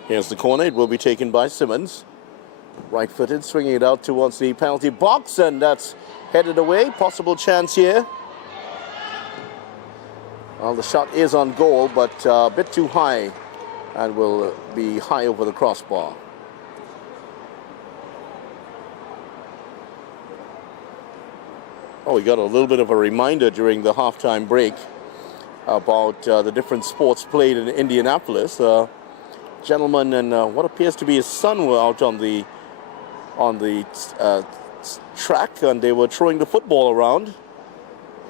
Here's the corner. It will be taken by Simmons. Right-footed, swinging it out towards the penalty box, and that's headed away. Possible chance here. Well, the shot is on goal, but a bit too high, and will be high over the crossbar. Oh, we got a little bit of a reminder during the halftime break about the different sports played in Indianapolis. Gentleman and what appears to be his son were out on the track, and they were throwing the football around.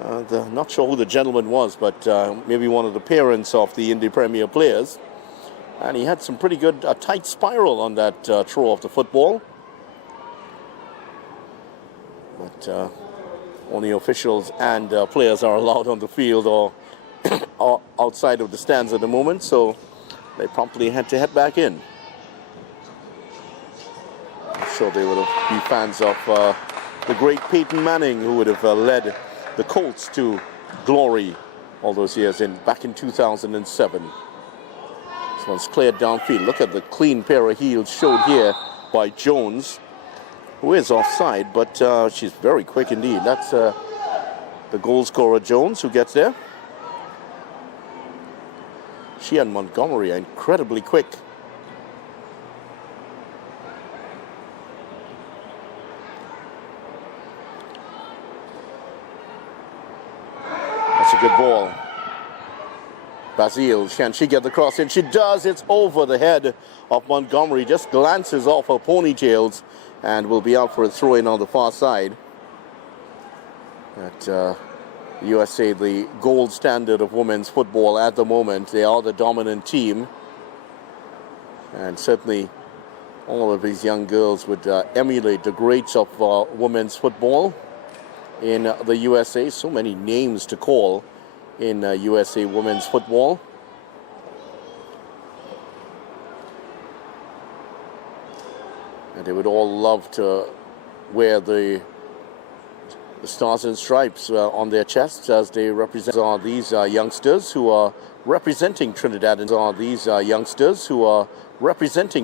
Not sure who the gentleman was, but maybe one of the parents of the Indy Premier players. And he had some pretty good tight spiral on that throw of the football. But only officials and players are allowed on the field or outside of the stands at the moment, so they promptly had to head back in. I'm sure they would have been fans of the great Peyton Manning, who would have led the Colts to glory all those years back in 2007. This one's cleared downfield. Look at the clean pair of heels showed here by Jones, who is offside, but she's very quick indeed. That's the goal scorer Jones who gets there. She and Montgomery are incredibly quick. That's a good ball. Basile, can she get the cross in? She does. It's over the head of Montgomery. Just glances off her ponytails and will be out for a throw-in on the far side. At USA, the gold standard of women's football at the moment. They are the dominant team. And certainly all of these young girls would emulate the greats of women's football in the USA. So many names to call in USA women's football. And they would all love to wear the stars and stripes on their chests as they represent these youngsters who are representing Trinidad and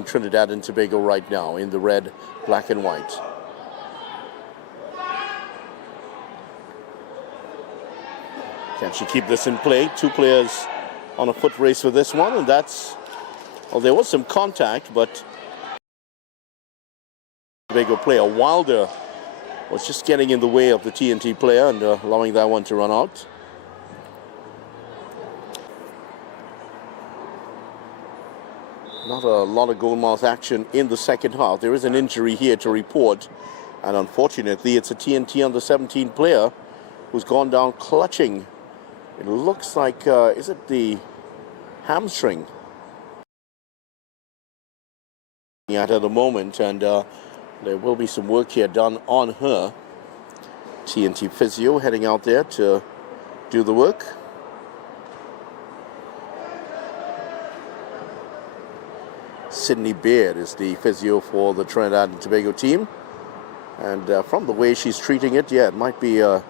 Trinidad and Tobago right now in the red, black and white. Can she keep this in play? Two players on a foot race for this one, and that's, well, there was some contact, but Tobago player Wilder was just getting in the way of the TNT player and allowing that one to run out. Not a lot of goalmouth action in the second half. There is an injury here to report, and unfortunately it's a TNT under 17 player who's gone down clutching. It looks like, is it the hamstring? At the moment, and there will be some work here done on her. TNT physio heading out there to do the work. Sydney Beard is the physio for the Trinidad and Tobago team. And from the way she's treating it, yeah, it might be, it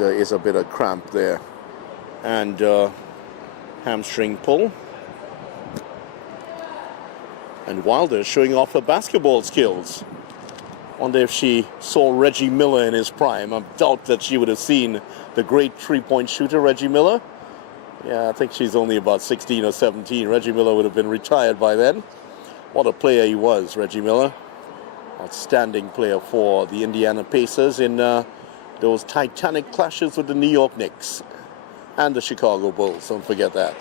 is a bit of cramp there. And hamstring pull. And Wilder showing off her basketball skills. Wonder if she saw Reggie Miller in his prime. I doubt that she would have seen the great three-point shooter Reggie Miller. Yeah, I think she's only about 16 or 17. Reggie Miller would have been retired by then. What a player he was, Reggie Miller. Outstanding player for the Indiana Pacers in those titanic clashes with the New York Knicks and the Chicago Bulls. Don't forget that.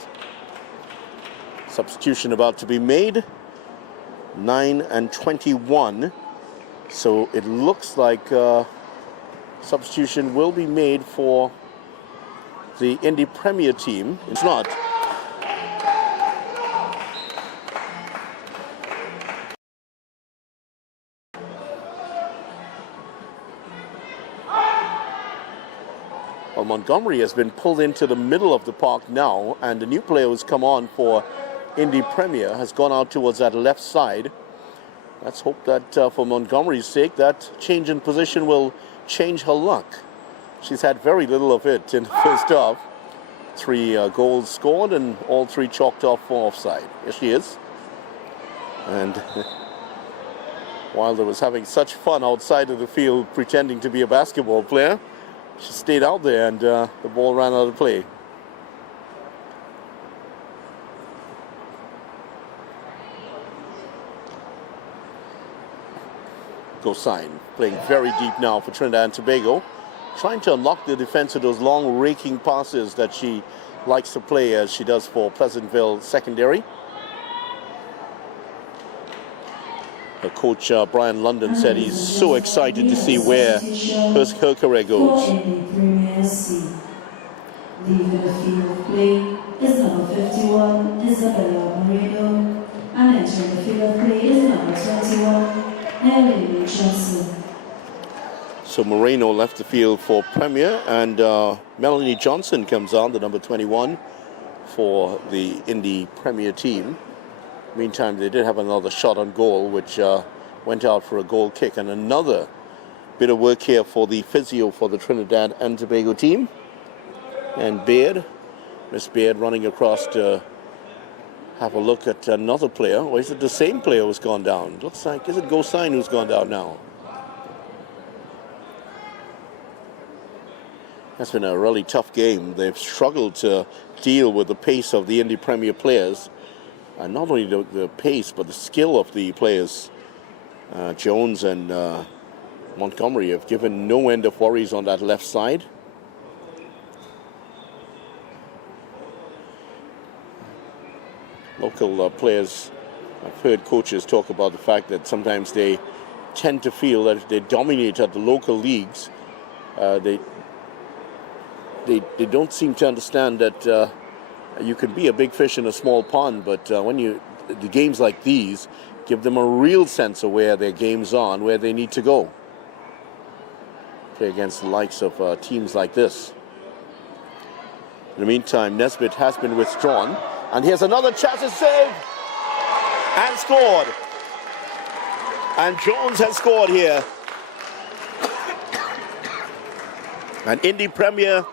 Substitution about to be made. 9:21. So it looks like substitution will be made for the Indy Premier team. It's not. Well, Montgomery has been pulled into the middle of the park now, and the new player who's come on for Indy Premier has gone out towards that left side. Let's hope that for Montgomery's sake, that change in position will change her luck. She's had very little of it in the first half. 3 goals scored and all 3 chalked off for offside. Here she is. And Wilder was having such fun outside of the field pretending to be a basketball player. She stayed out there and the ball ran out of play. Gosine playing very deep now for Trinidad and Tobago, trying to unlock the defense of those long raking passes that she likes to play as she does for Pleasantville Secondary. Her coach Brian London said he's so excited to see where her career goes. Leaving the field of play is number 51, Isabella Moreno, and entering the field of play is number 21, Nelly Johnson. So Moreno left the field for Premier, and Melanie Johnson comes on, the number 21 for the Indy Premier team. Meantime, they did have another shot on goal, which went out for a goal kick, and another bit of work here for the physio for the Trinidad and Tobago team. And Baird, Miss Baird running across to have a look at another player. Or is it the same player who's gone down? Looks like, is it Gosine who's gone down now? That's been a really tough game. They've struggled to deal with the pace of the Indy Premier players. Not only the pace, but the skill of the players. Jones and Montgomery have given no end of worries on that left side. Local players, I've heard coaches talk about the fact that sometimes they tend to feel that if they dominate at the local leagues, they don't seem to understand that you can be a big fish in a small pond, but the games like these give them a real sense of where their game's on, where they need to go. Play against the likes of teams like this. In the meantime, Nesbitt has been withdrawn. And here's another chance to save. And scored. And Jones has scored here. And Indy Premier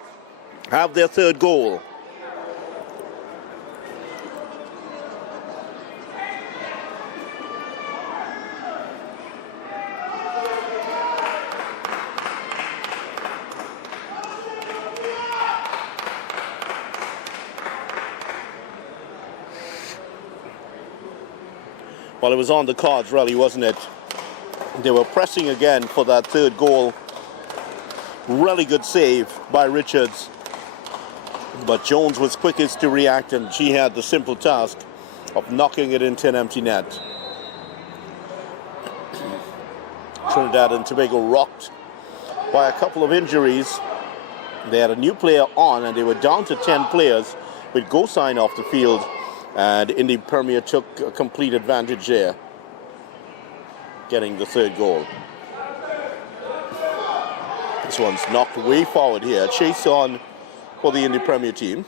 have their 3rd goal. Well, it was on the cards, really, wasn't it? They were pressing again for that 3rd goal. Really good save by Richards. But Jones was quickest to react, and she had the simple task of knocking it into an empty net. Trinidad and Tobago rocked by a couple of injuries. They had a new player on, and they were down to 10 players with Gosine off the field. And Indy Premier took a complete advantage there, getting the 3rd goal. This one's knocked way forward here. Chase on for the Indy Premier team.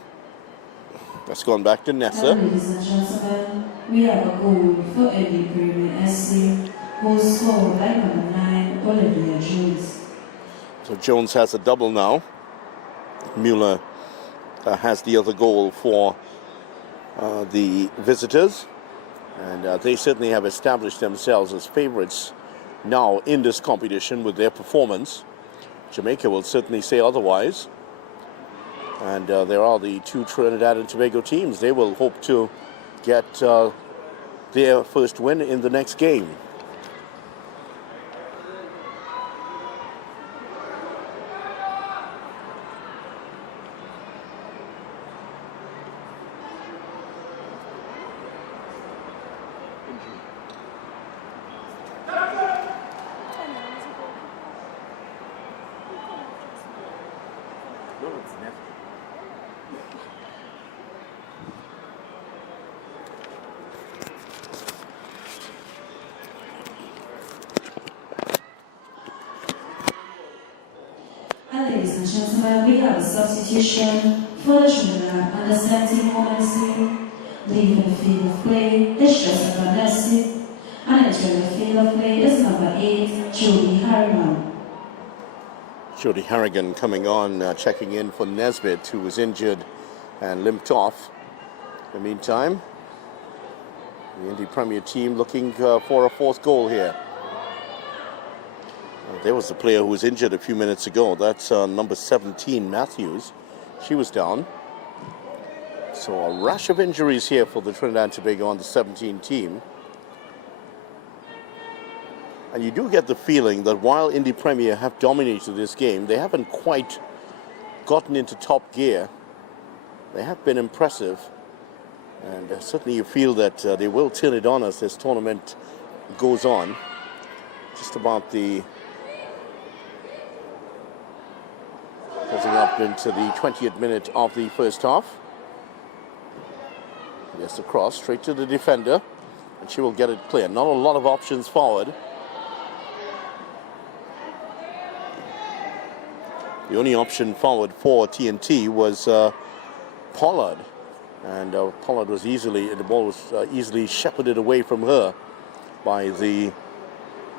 That's gone back to Nessa. Ladies and gentlemen, we have a goal for Indy Premier SC, who's scored by number 9, Olivia Jones. So Jones has a double now. Mueller has the other goal for the visitors, and they certainly have established themselves as favorites now in this competition with their performance. Jamaica will certainly say otherwise. And there are the two Trinidad and Tobago teams. They will hope to get their first win in the next game. Ladies and gentlemen, we have a substitution for the Trinidad under-17 women's team. Leaving the field of play is Jessica Hasely, and entering the field of play is number 8, Jody Harriman. Jody Harrigan coming on, checking in for Nesbitt, who was injured and limped off. In the meantime, the Indy Premier team looking for a fourth goal here. There was the player who was injured a few minutes ago. That's number 17, Matthews. She was down. So a rash of injuries here for the Trinidad and Tobago under-17 team. And you do get the feeling that while Indy Premier have dominated this game, they haven't quite gotten into top gear. They have been impressive. And certainly you feel that they will turn it on as this tournament goes on. Just about the closing up into the 20th minute of the first half. Yes, across, straight to the defender, and she will get it clear. Not a lot of options forward. The only option forward for TNT was Pollard, and Pollard was the ball was easily shepherded away from her by the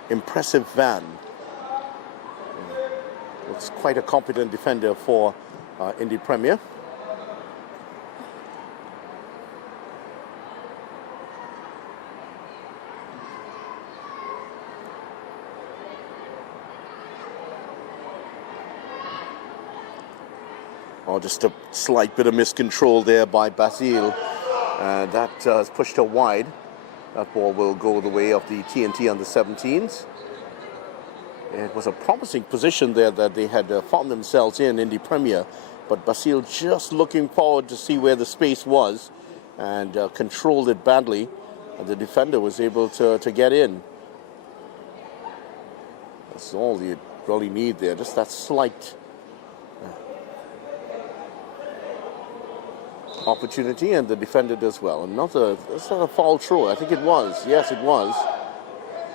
impressive Van. It's quite a competent defender for Indy Premier. Oh, just a slight bit of miscontrol there by Basile. That has pushed her wide. That ball will go the way of the TNT under-17s. It was a promising position there that they had found themselves in Indy Premier, but Basile just looking forward to see where the space was and controlled it badly, and the defender was able to get in. That's all you really need there, just that slight opportunity, and the defender does well. That's not a foul throw. I think it was. Yes, it was.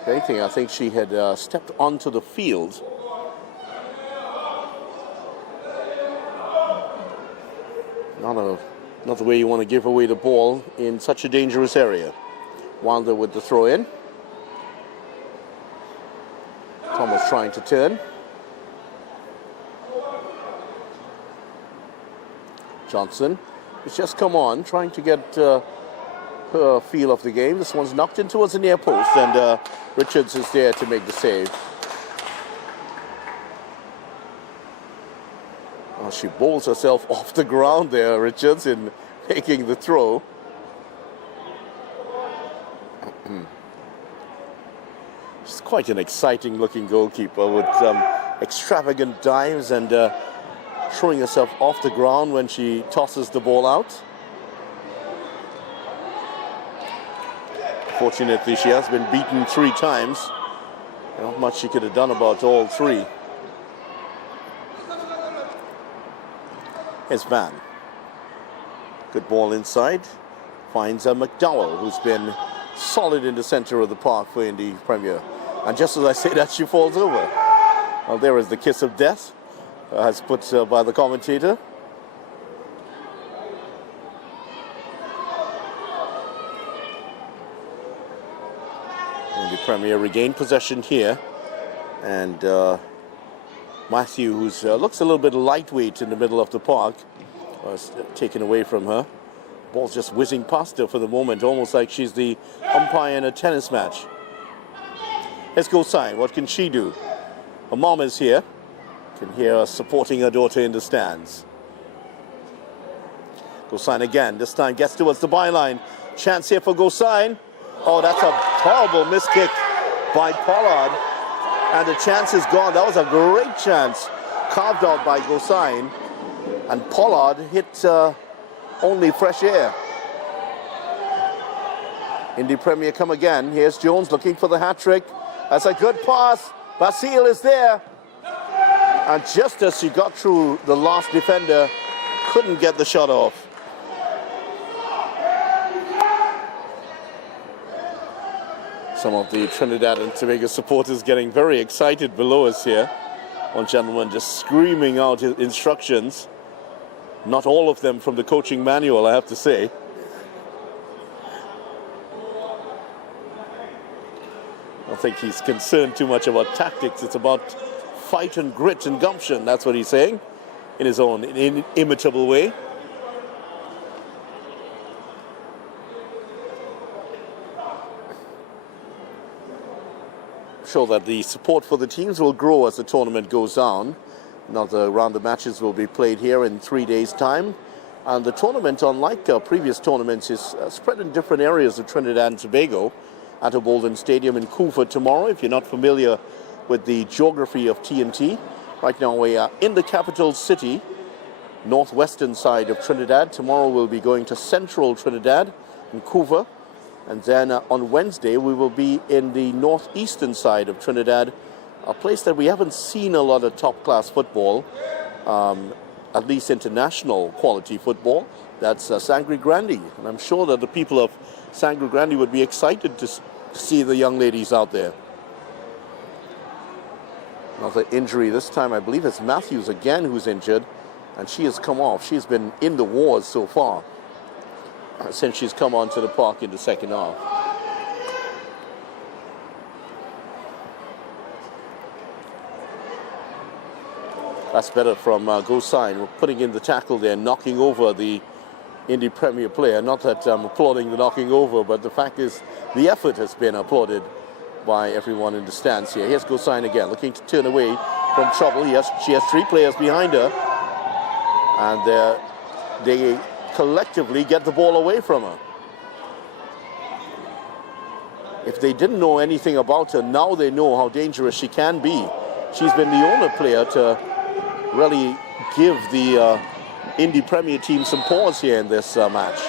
If anything, I think she had stepped onto the field. Not the way you want to give away the ball in such a dangerous area. Wilder with the throw in. Thomas trying to turn. Johnson has just come on, trying to get her feel of the game. This one's knocked in towards the near post, and Richards is there to make the save. Oh, she bowls herself off the ground there, Richards, in making the throw. She's quite an exciting looking goalkeeper with extravagant dives and throwing herself off the ground when she tosses the ball out. Fortunately, she has been beaten 3 times. Not much she could have done about all 3. Here's Van. Good ball inside. Finds McDowell, who's been solid in the center of the park for Indy Premier. And just as I say that, she falls over. Well, there is the kiss of death, as put by the commentator. Indy Premier regained possession here, and Matthew, who looks a little bit lightweight in the middle of the park, was taken away from her. Ball's just whizzing past her for the moment, almost like she's the umpire in a tennis match. Let's go sign. What can she do? Her mom is here. You can hear her supporting her daughter in the stands. Go sign again. This time gets towards the byline. Chance here for Go sign. Oh, that's a horrible miss kick by Pollard. And the chance is gone. That was a great chance carved out by Go sign. And Pollard hit only fresh air. Indy Premier come again. Here's Jones looking for the hat-trick. That's a good pass. Basile is there. And just as she got through, the last defender couldn't get the shot off. Some of the Trinidad and Tobago supporters getting very excited below us here. One gentleman just screaming out his instructions. Not all of them from the coaching manual, I have to say. I don't think he's concerned too much about tactics. It's about fight and grit and gumption. That's what he's saying in his own inimitable way. Sure that the support for the teams will grow as the tournament goes on. Another round of matches will be played here in 3 days' time. And the tournament, unlike previous tournaments, is spread in different areas of Trinidad and Tobago. At a Bolden Stadium in Crawford tomorrow, if you're not familiar with the geography of TNT. Right now we are in the capital city, northwestern side of Trinidad. Tomorrow we'll be going to central Trinidad in Crawford. And then on Wednesday we will be in the northeastern side of Trinidad, a place that we haven't seen a lot of top-class football, at least international quality football. That's Sangre Grande. And I'm sure that the people of Sangre Grande would be excited to see the young ladies out there. Another injury this time, I believe it's Matthews again who's injured, and she has come off. She's been in the wars so far since she's come onto the park in the second half. That's better from Go sign. We're putting in the tackle there, knocking over the Indy Premier player. Not that I'm applauding the knocking over, but the fact is the effort has been applauded by everyone in the stands here. Here's Go sign again, looking to turn away from trouble. She has three players behind her, and they collectively get the ball away from her. If they didn't know anything about her, now they know how dangerous she can be. She's been the only player to really give the Indy Premier team some pause here in this match.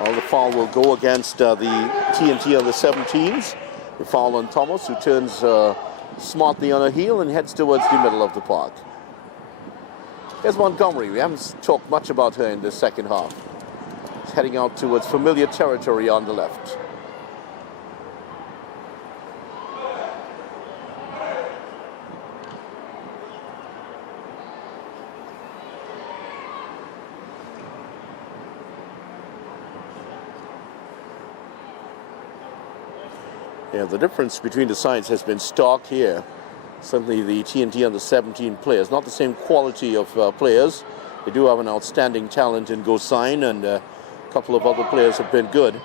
Well, the foul will go against the TNT on the 17s. The foul on Thomas, who turns smartly on her heel and heads towards the middle of the park. Here's Montgomery. We haven't talked much about her in the second half. She's heading out towards familiar territory on the left. Yeah, the difference between the sides has been stark here. Certainly the TNT under 17 players, not the same quality of players. They do have an outstanding talent in Go sign, and a couple of other players have been good.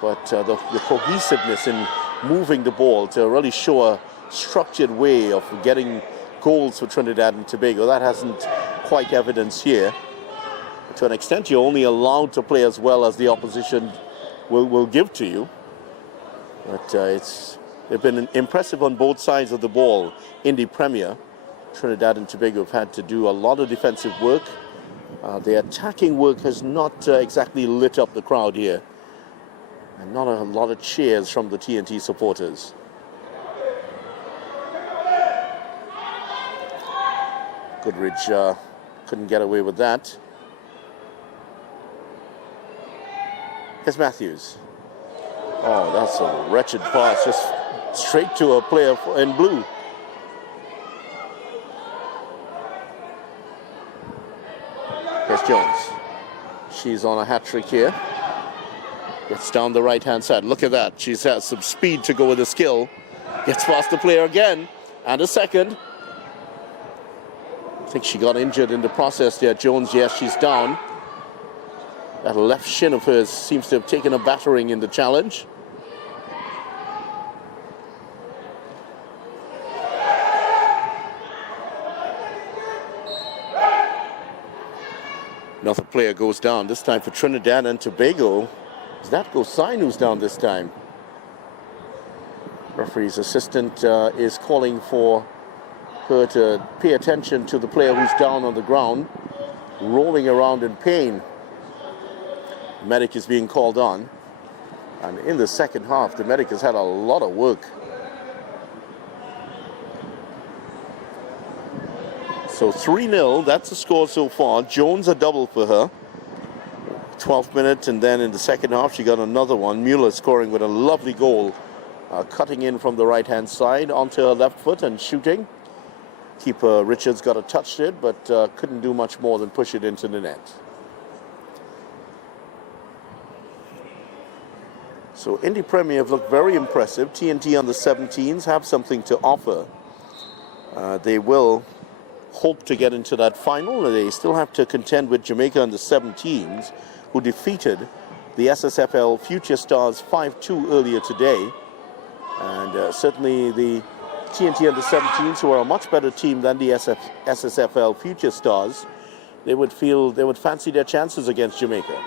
But the cohesiveness in moving the ball to really show a structured way of getting goals for Trinidad and Tobago, that hasn't quite evidenced here. To an extent, you're only allowed to play as well as the opposition will give to you. But they've been impressive on both sides of the ball. Indy Premier, Trinidad and Tobago have had to do a lot of defensive work. The attacking work has not exactly lit up the crowd here. And not a lot of cheers from the TNT supporters. Goodridge couldn't get away with that. Here's Matthews. Oh, that's a wretched pass, just straight to a player in blue. Here's Jones. She's on a hat trick here. Gets down the right-hand side. Look at that. She's has some speed to go with the skill. Gets past the player again. And a second. I think she got injured in the process there. Jones, yes, she's down. That left shin of hers seems to have taken a battering in the challenge. Another player goes down, this time for Trinidad and Tobago. Is that Gosine who's down this time? Referee's assistant is calling for her to pay attention to the player who's down on the ground, rolling around in pain. Medic is being called on. And in the second half, the medic has had a lot of work. So 3-0, that's the score so far. Jones a double for her. 12th minute, and then in the second half, she got another one. Mueller scoring with a lovely goal, cutting in from the right-hand side onto her left foot and shooting. Keeper Richards got a touch it, but couldn't do much more than push it into the net. So Indy Premier have looked very impressive. TNT under 17s have something to offer. They will hope to get into that final. They still have to contend with Jamaica under 17s, who defeated the SSFL Future Stars 5-2 earlier today. And certainly the TNT under 17s, who are a much better team than the SSFL Future Stars, they would fancy their chances against Jamaica.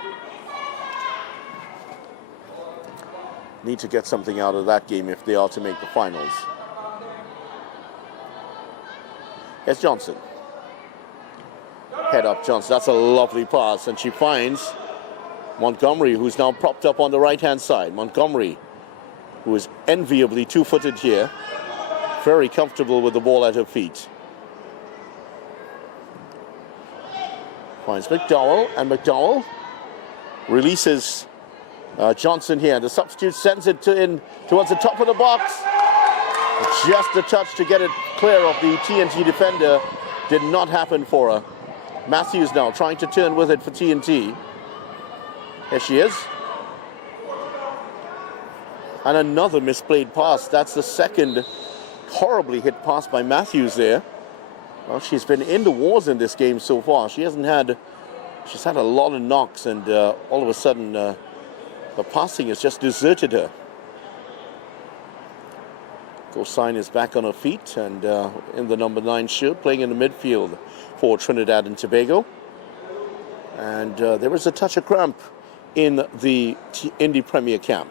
Need to get something out of that game if they are to make the finals. Here's Johnson. Head up Johnson. That's a lovely pass. And she finds Montgomery, who's now propped up on the right-hand side. Montgomery, who is enviably two-footed here. Very comfortable with the ball at her feet. Finds McDowell, and McDowell releases Johnson here. The substitute sends it in towards the top of the box. Just a touch to get it clear of the TNT defender. Did not happen for her. Matthews now trying to turn with it for TNT. Here she is. And another misplayed pass. That's the second horribly hit pass by Matthews there. Well, she's been in the wars in this game so far. She's had a lot of knocks, and all of a sudden the passing has just deserted her. Gosine is back on her feet and in the number 9 shirt, playing in the midfield for Trinidad and Tobago. And there is a touch of cramp in the Indy Premier camp.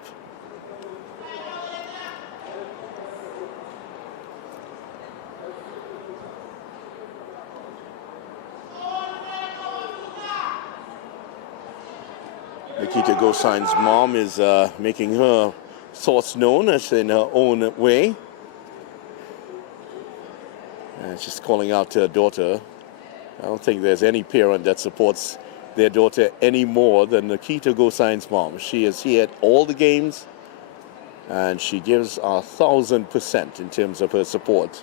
Nikita Gosine's mom is making her thoughts known as in her own way. And she's calling out to her daughter. I don't think there's any parent that supports their daughter any more than Nikita Gosine's mom. She is here at all the games, and she gives 1,000% in terms of her support.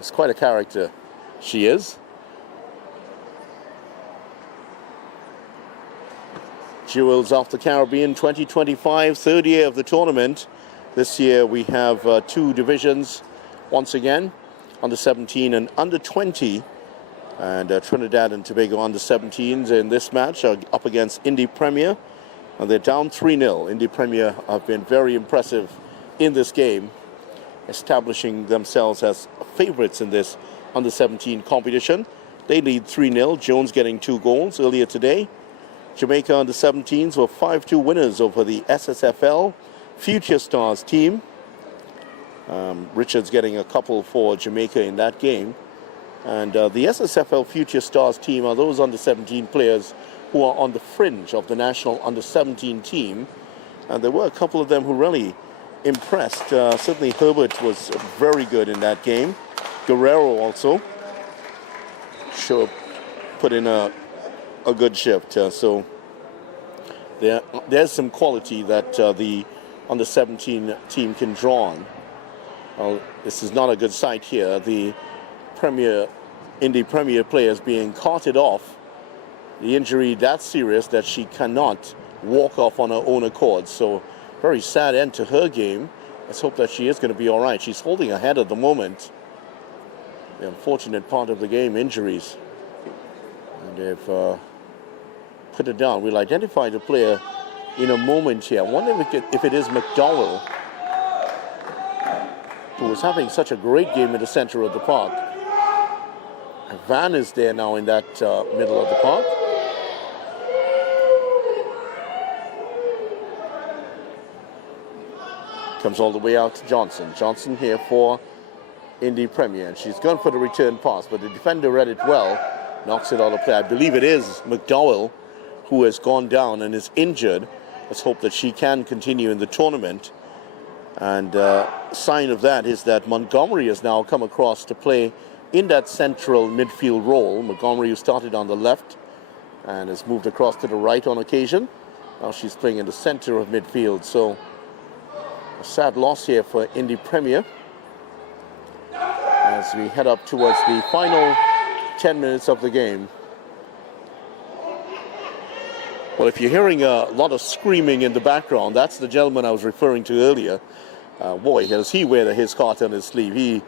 It's quite a character she is. Jewels of the Caribbean 2025, third year of the tournament. This year we have 2 divisions once again, under 17 and under 20. And Trinidad and Tobago under 17s in this match are up against Indy Premier. And they're down 3-0. Indy Premier have been very impressive in this game, establishing themselves as favorites in this under 17 competition. They lead 3-0, Jones getting 2 goals earlier today. Jamaica under 17s were 5-2 winners over the SSFL Future Stars team. Richards getting a couple for Jamaica in that game. And the SSFL Future Stars team are those under 17 players who are on the fringe of the national under 17 team. And there were a couple of them who really impressed. Certainly Herbert was very good in that game. Guerrero also put in a good shift. So there's some quality that the under 17 team can draw on. Well, this is not a good sight here. The Indy Premier players being carted off. The injury that serious that she cannot walk off on her own accord. So very sad end to her game. Let's hope that she is going to be all right. She's holding her head at the moment. The unfortunate part of the game, injuries. And they've put her down. We'll identify the player in a moment here. I wonder if it is McDowell, who was having such a great game in the center of the park. Van is there now in that middle of the park. Comes all the way out to Johnson. Johnson here for Indy Premier. And she's gone for the return pass, but the defender read it well. Knocks it out of play. I believe it is McDowell who has gone down and is injured. Let's hope that she can continue in the tournament. And sign of that is that Montgomery has now come across to play in that central midfield role. Montgomery, who started on the left and has moved across to the right on occasion. Now she's playing in the center of midfield. So a sad loss here for Indy Premier as we head up towards the final 10 minutes of the game. Well, if you're hearing a lot of screaming in the background, that's the gentleman I was referring to earlier. Boy, does he wear his heart on his sleeve. He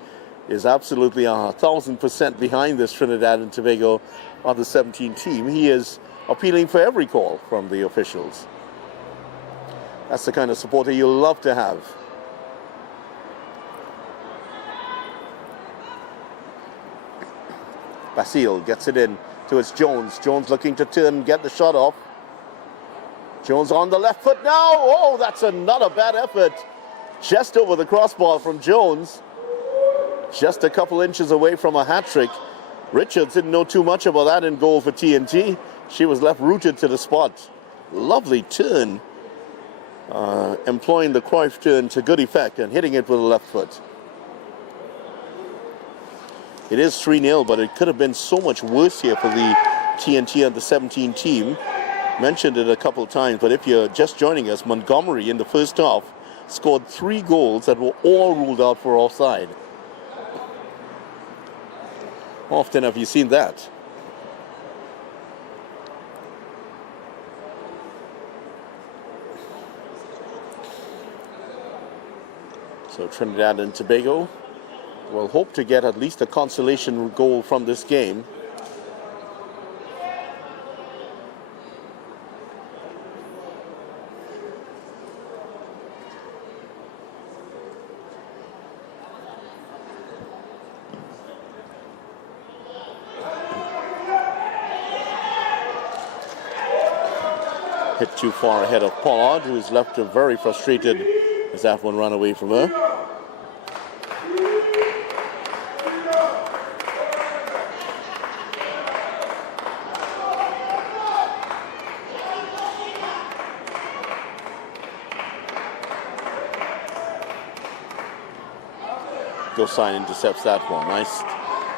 is absolutely 1,000% behind this Trinidad and Tobago under 17 team. He is appealing for every call from the officials. That's the kind of supporter you'll love to have. Basile gets it in towards Jones. Jones looking to turn and get the shot off. Jones on the left foot now. Oh, that's another bad effort. Just over the crossbar from Jones. Just a couple inches away from a hat-trick. Richards didn't know too much about that in goal for TNT. She was left rooted to the spot. Lovely turn. Employing the Cruyff turn to good effect and hitting it with the left foot. It is 3-0, but it could have been so much worse here for the TNT under 17 team. Mentioned it a couple of times, but if you're just joining us, Montgomery in the first half scored 3 goals that were all ruled out for offside. How often have you seen that? So Trinidad and Tobago will hope to get at least a consolation goal from this game. Hit too far ahead of Pollard, who's left her very frustrated as that one ran away from her. Gosine intercepts that one. Nice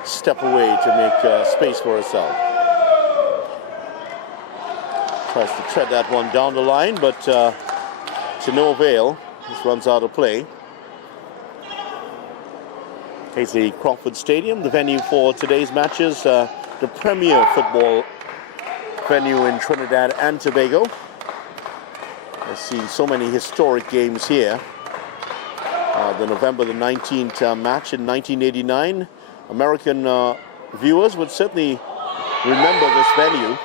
step away to make space for herself. Tries to tread that one down the line, but to no avail. This runs out of play. Here's the Crawford Stadium, the venue for today's matches. The premier football venue in Trinidad and Tobago. I've seen so many historic games here. The November the 19th match in 1989. American viewers would certainly remember this venue.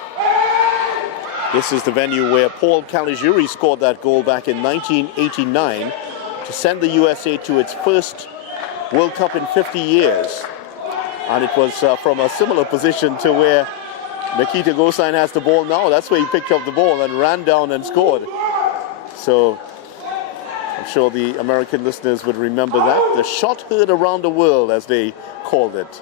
This is the venue where Paul Caligiuri scored that goal back in 1989 to send the USA to its first World Cup in 50 years. And it was from a similar position to where Nikita Gosine has the ball now. That's where he picked up the ball and ran down and scored. So I'm sure the American listeners would remember that. The shot heard around the world, as they called it.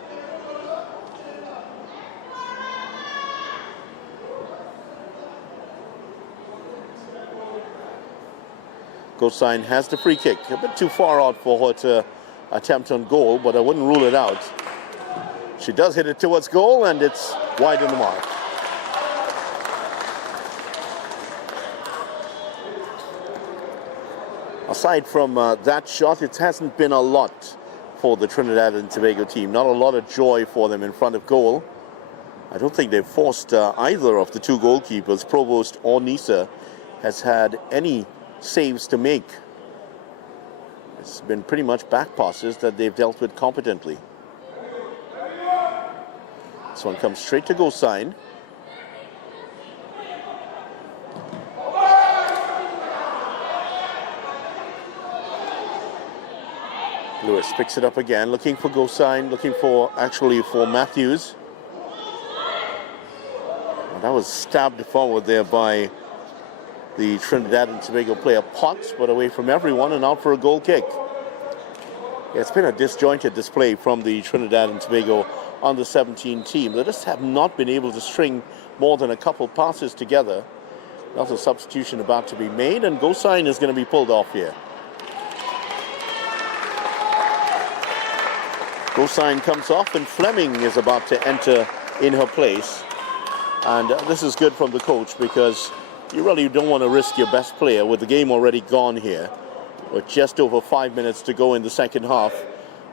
Gosine has the free kick. A bit too far out for her to attempt on goal, but I wouldn't rule it out. She does hit it towards goal, and it's wide in the mark. Aside from that shot, it hasn't been a lot for the Trinidad and Tobago team. Not a lot of joy for them in front of goal. I don't think they've forced either of the two goalkeepers, Provost or Nisa, has had any saves to make. It's been pretty much back passes that they've dealt with competently. This one comes straight to Gosine. Lewis picks it up again, looking for Gosine, looking for Matthews. And that was stabbed forward there by the Trinidad and Tobago player Potts, but away from everyone and out for a goal kick. It's been a disjointed display from the Trinidad and Tobago under-17 team. They just have not been able to string more than a couple passes together. Another substitution about to be made, and goal sign is going to be pulled off here. Goal sign comes off, and Fleming is about to enter in her place. And this is good from the coach, because you really don't want to risk your best player with the game already gone here. With just over 5 minutes to go in the second half,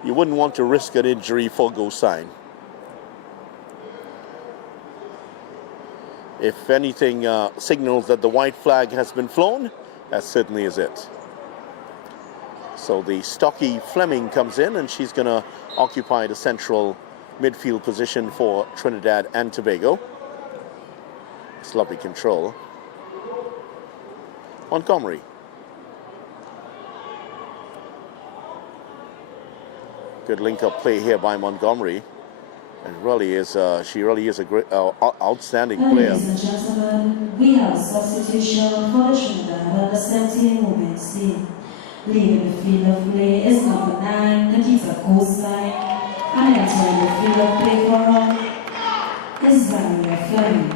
you wouldn't want to risk an injury for goal sign. If anything signals that the white flag has been flown, that certainly is it. So the stocky Fleming comes in, and she's going to occupy the central midfield position for Trinidad and Tobago. It's lovely control. Montgomery. Good link-up play here by Montgomery, and really is she really is a great, outstanding player. Ladies and gentlemen, we have a substitution for the Trinidad under-17 women's team. Leaving the field of play is number 9, Nikita Coastline, and entering the field of play for her is Zaria Fleming.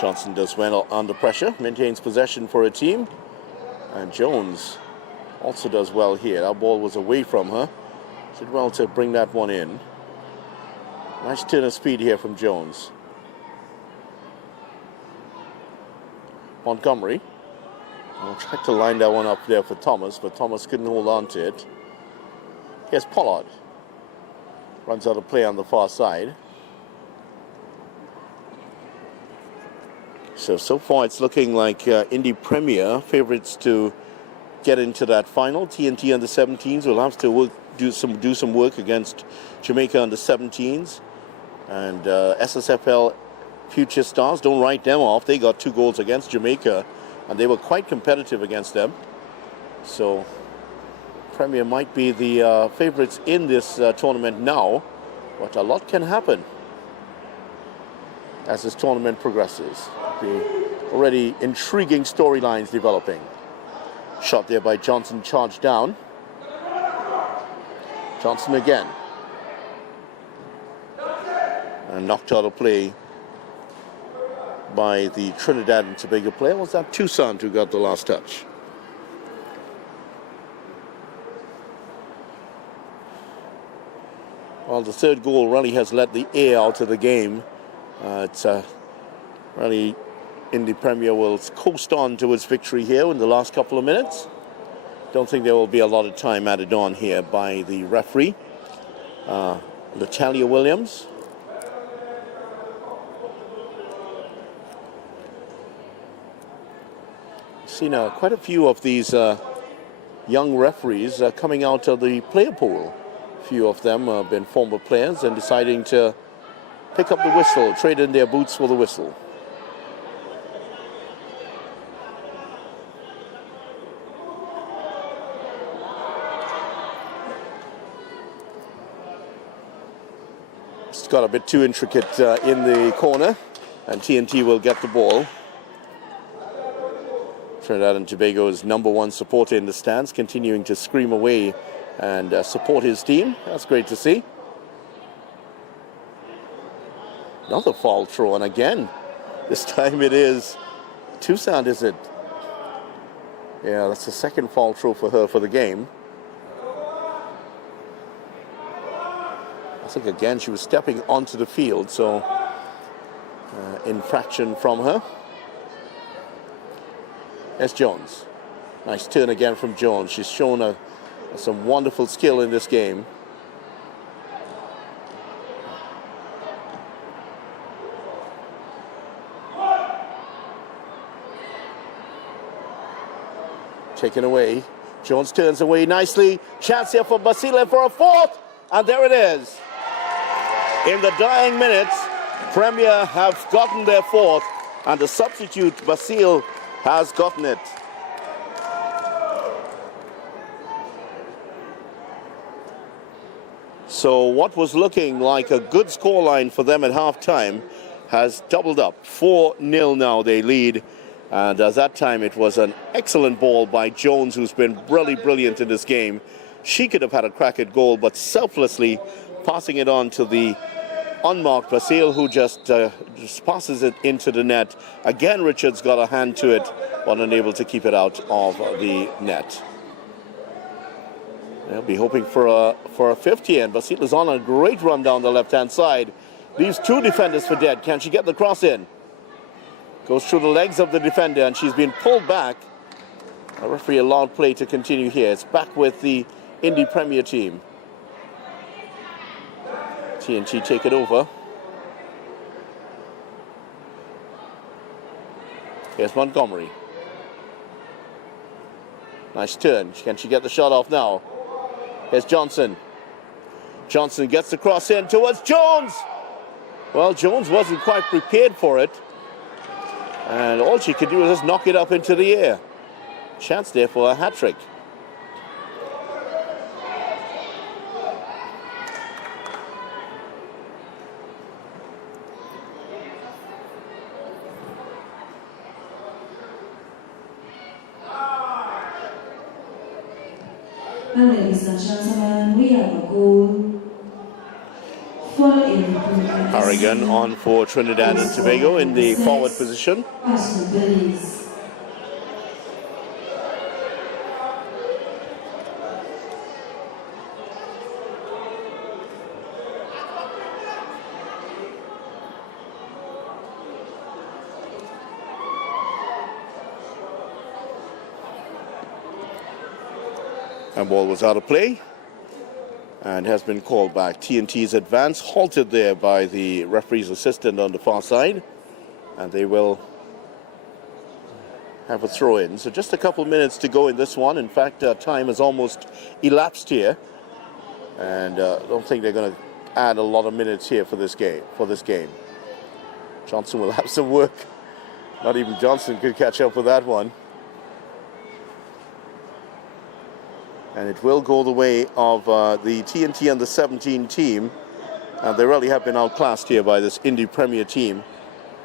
Johnson does well under pressure, maintains possession for her team. And Jones also does well here. That ball was away from her. She did well to bring that one in. Nice turn of speed here from Jones. Montgomery. I'll try to line that one up there for Thomas, but Thomas couldn't hold on to it. Here's Pollard. Runs out of play on the far side. So far it's looking like Indy Premier favorites to get into that final. TNT under-17s will have to do some work against Jamaica under-17s. And SSFL Future Stars, don't write them off. They got 2 goals against Jamaica, and they were quite competitive against them. So Premier might be the favorites in this tournament now, but a lot can happen as this tournament progresses. The already intriguing storylines developing. Shot there by Johnson, charged down. Johnson again. And knocked out of play by the Trinidad and Tobago player. Was that Toussaint who got the last touch? Well, the third goal really has let the air out of the game. It's really Indy Premier will coast on to its victory here in the last couple of minutes. Don't think there will be a lot of time added on here by the referee, Natalia Williams. Seen quite a few of these young referees coming out of the player pool. A few of them have been former players and deciding to pick up the whistle, trade in their boots for the whistle. It's got a bit too intricate in the corner, and TNT will get the ball. Trinidad and Tobago's #1 supporter in the stands, continuing to scream away and support his team. That's great to see. Another foul throw, and again, this time it is Toussaint, is it? Yeah, that's the second foul throw for her for the game. I think again she was stepping onto the field, so infraction from her. There's Jones. Nice turn again from Jones. She's shown some wonderful skill in this game. Taken away. Jones turns away nicely. Chance here for Basile for a fourth. And there it is. In the dying minutes, Premier have gotten their fourth, and the substitute Basile has gotten it. So what was looking like a good scoreline for them at halftime has doubled up. 4-0 now they lead. And at that time, it was an excellent ball by Jones, who's been really brilliant in this game. She could have had a crack at goal, but selflessly passing it on to the unmarked Basile, who just passes it into the net. Again, Richards got a hand to it, but unable to keep it out of the net. They'll be hoping for a fifth here, and Basile is on a great run down the left-hand side. Leaves two defenders for dead. Can she get the cross in? Goes through the legs of the defender, and she's been pulled back. A referee allowed play to continue here. It's back with the Indy Premier team. TNT take it over. Here's Montgomery. Nice turn. Can she get the shot off now? Here's Johnson. Johnson gets the cross in towards Jones. Well, Jones wasn't quite prepared for it. And all she could do was just knock it up into the air. Chance there for a hat-trick. And ladies and gentlemen, we have a goal for Indy. Harrigan on for Trinidad and Tobago in the forward position. And ball was out of play and has been called back. TNT's advance halted there by the referee's assistant on the far side, and they will have a throw in. So just a couple minutes to go in this one. In fact, time has almost elapsed here, and I don't think they're going to add a lot of minutes here for this game. Johnson will have some work. Not even Johnson could catch up with that one. And it will go the way of the TNT and the 17 team. And they really have been outclassed here by this Indy Premier team.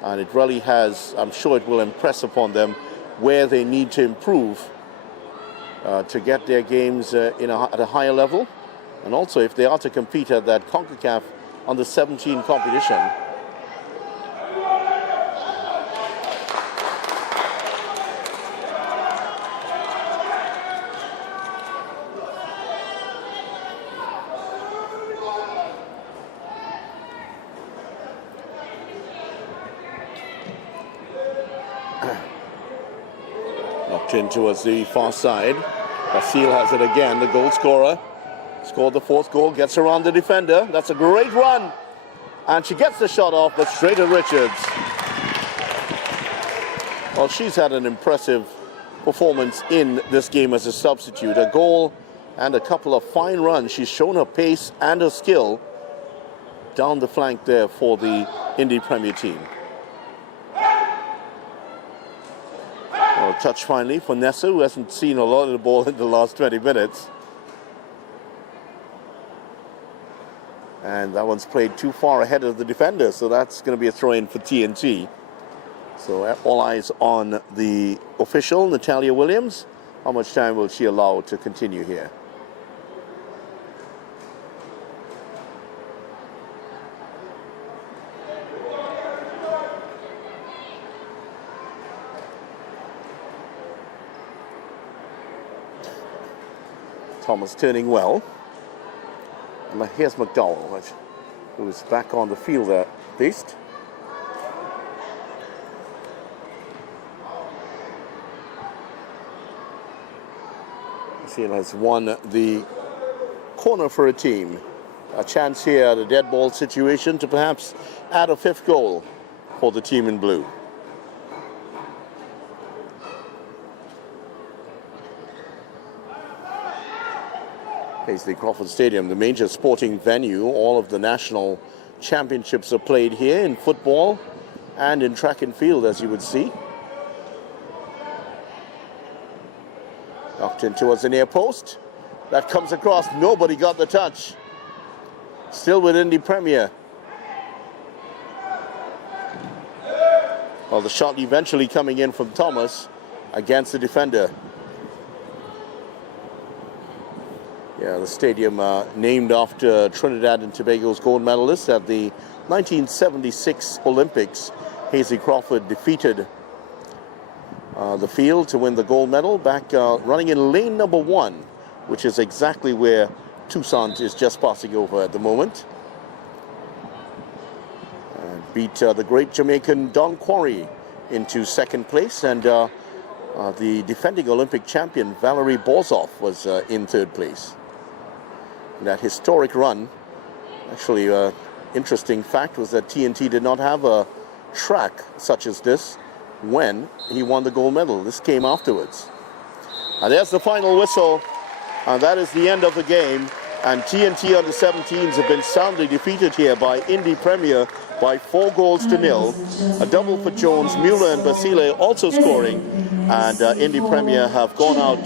And it really has, I'm sure it will impress upon them where they need to improve to get their games at a higher level. And also if they are to compete at that CONCACAF under 17 competition. In towards the far side. Basile has it again, the goal scorer. Scored the fourth goal, gets around the defender. That's a great run. And she gets the shot off, but straight to Richards. Well, she's had an impressive performance in this game as a substitute. A goal and a couple of fine runs. She's shown her pace and her skill down the flank there for the Indy Premier team. Touch finally for Nessa, who hasn't seen a lot of the ball in the last 20 minutes. And that one's played too far ahead of the defender, so that's going to be a throw-in for TNT. So all eyes on the official, Natalia Williams. How much time will she allow to continue here? Thomas turning well. And here's McDowell, who is back on the field at least. Seal has won the corner for a team. A chance here at a dead ball situation to perhaps add a fifth goal for the team in blue. Hasely Crawford Stadium, the major sporting venue. All of the national championships are played here in football and in track and field, as you would see. Knocked in towards the near post. That comes across. Nobody got the touch. Still with Indy Premier. Well, the shot eventually coming in from Thomas against the defender. Yeah, the stadium named after Trinidad and Tobago's gold medalist at the 1976 Olympics. Hasely Crawford defeated the field to win the gold medal, back running in lane number 1, which is exactly where Toussaint is just passing over at the moment. Beat the great Jamaican Don Quarry into second place, and the defending Olympic champion Valerie Bozoff was in third place. That historic run, actually interesting fact was that TNT did not have a track such as this when he won the gold medal. This came afterwards. And there's the final whistle, and that is the end of the game. And TNT under-17s have been soundly defeated here by Indy Premier by 4 goals to 0. A double for Jones, Mueller and Basile also scoring, and Indy Premier have gone out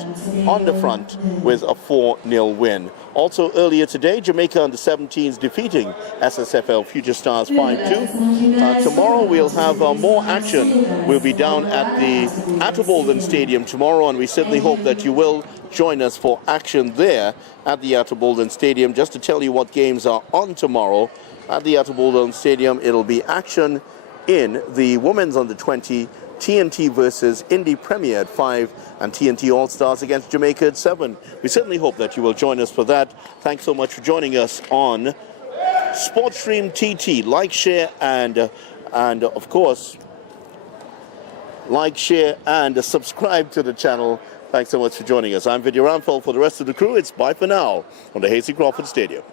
on the front with a 4-0 win. Also earlier today, Jamaica under-17s defeating SSFL Future Stars 5-2. Tomorrow we'll have more action. We'll be down at the Atterbolden Stadium tomorrow, and we certainly hope that you will join us for action there at the Atterbolden Stadium. Just to tell you what games are on tomorrow at the Atterbolden Stadium, it'll be action in the women's under-20, TNT versus Indy Premier at 5, and TNT All-Stars against Jamaica at 7. We certainly hope that you will join us for that. Thanks so much for joining us on Sportstream TT. Like, share, and of course, like, share, and subscribe to the channel. Thanks so much for joining us. I'm Vidya Ramphal. For the rest of the crew, it's bye for now from the Hasely Crawford Stadium.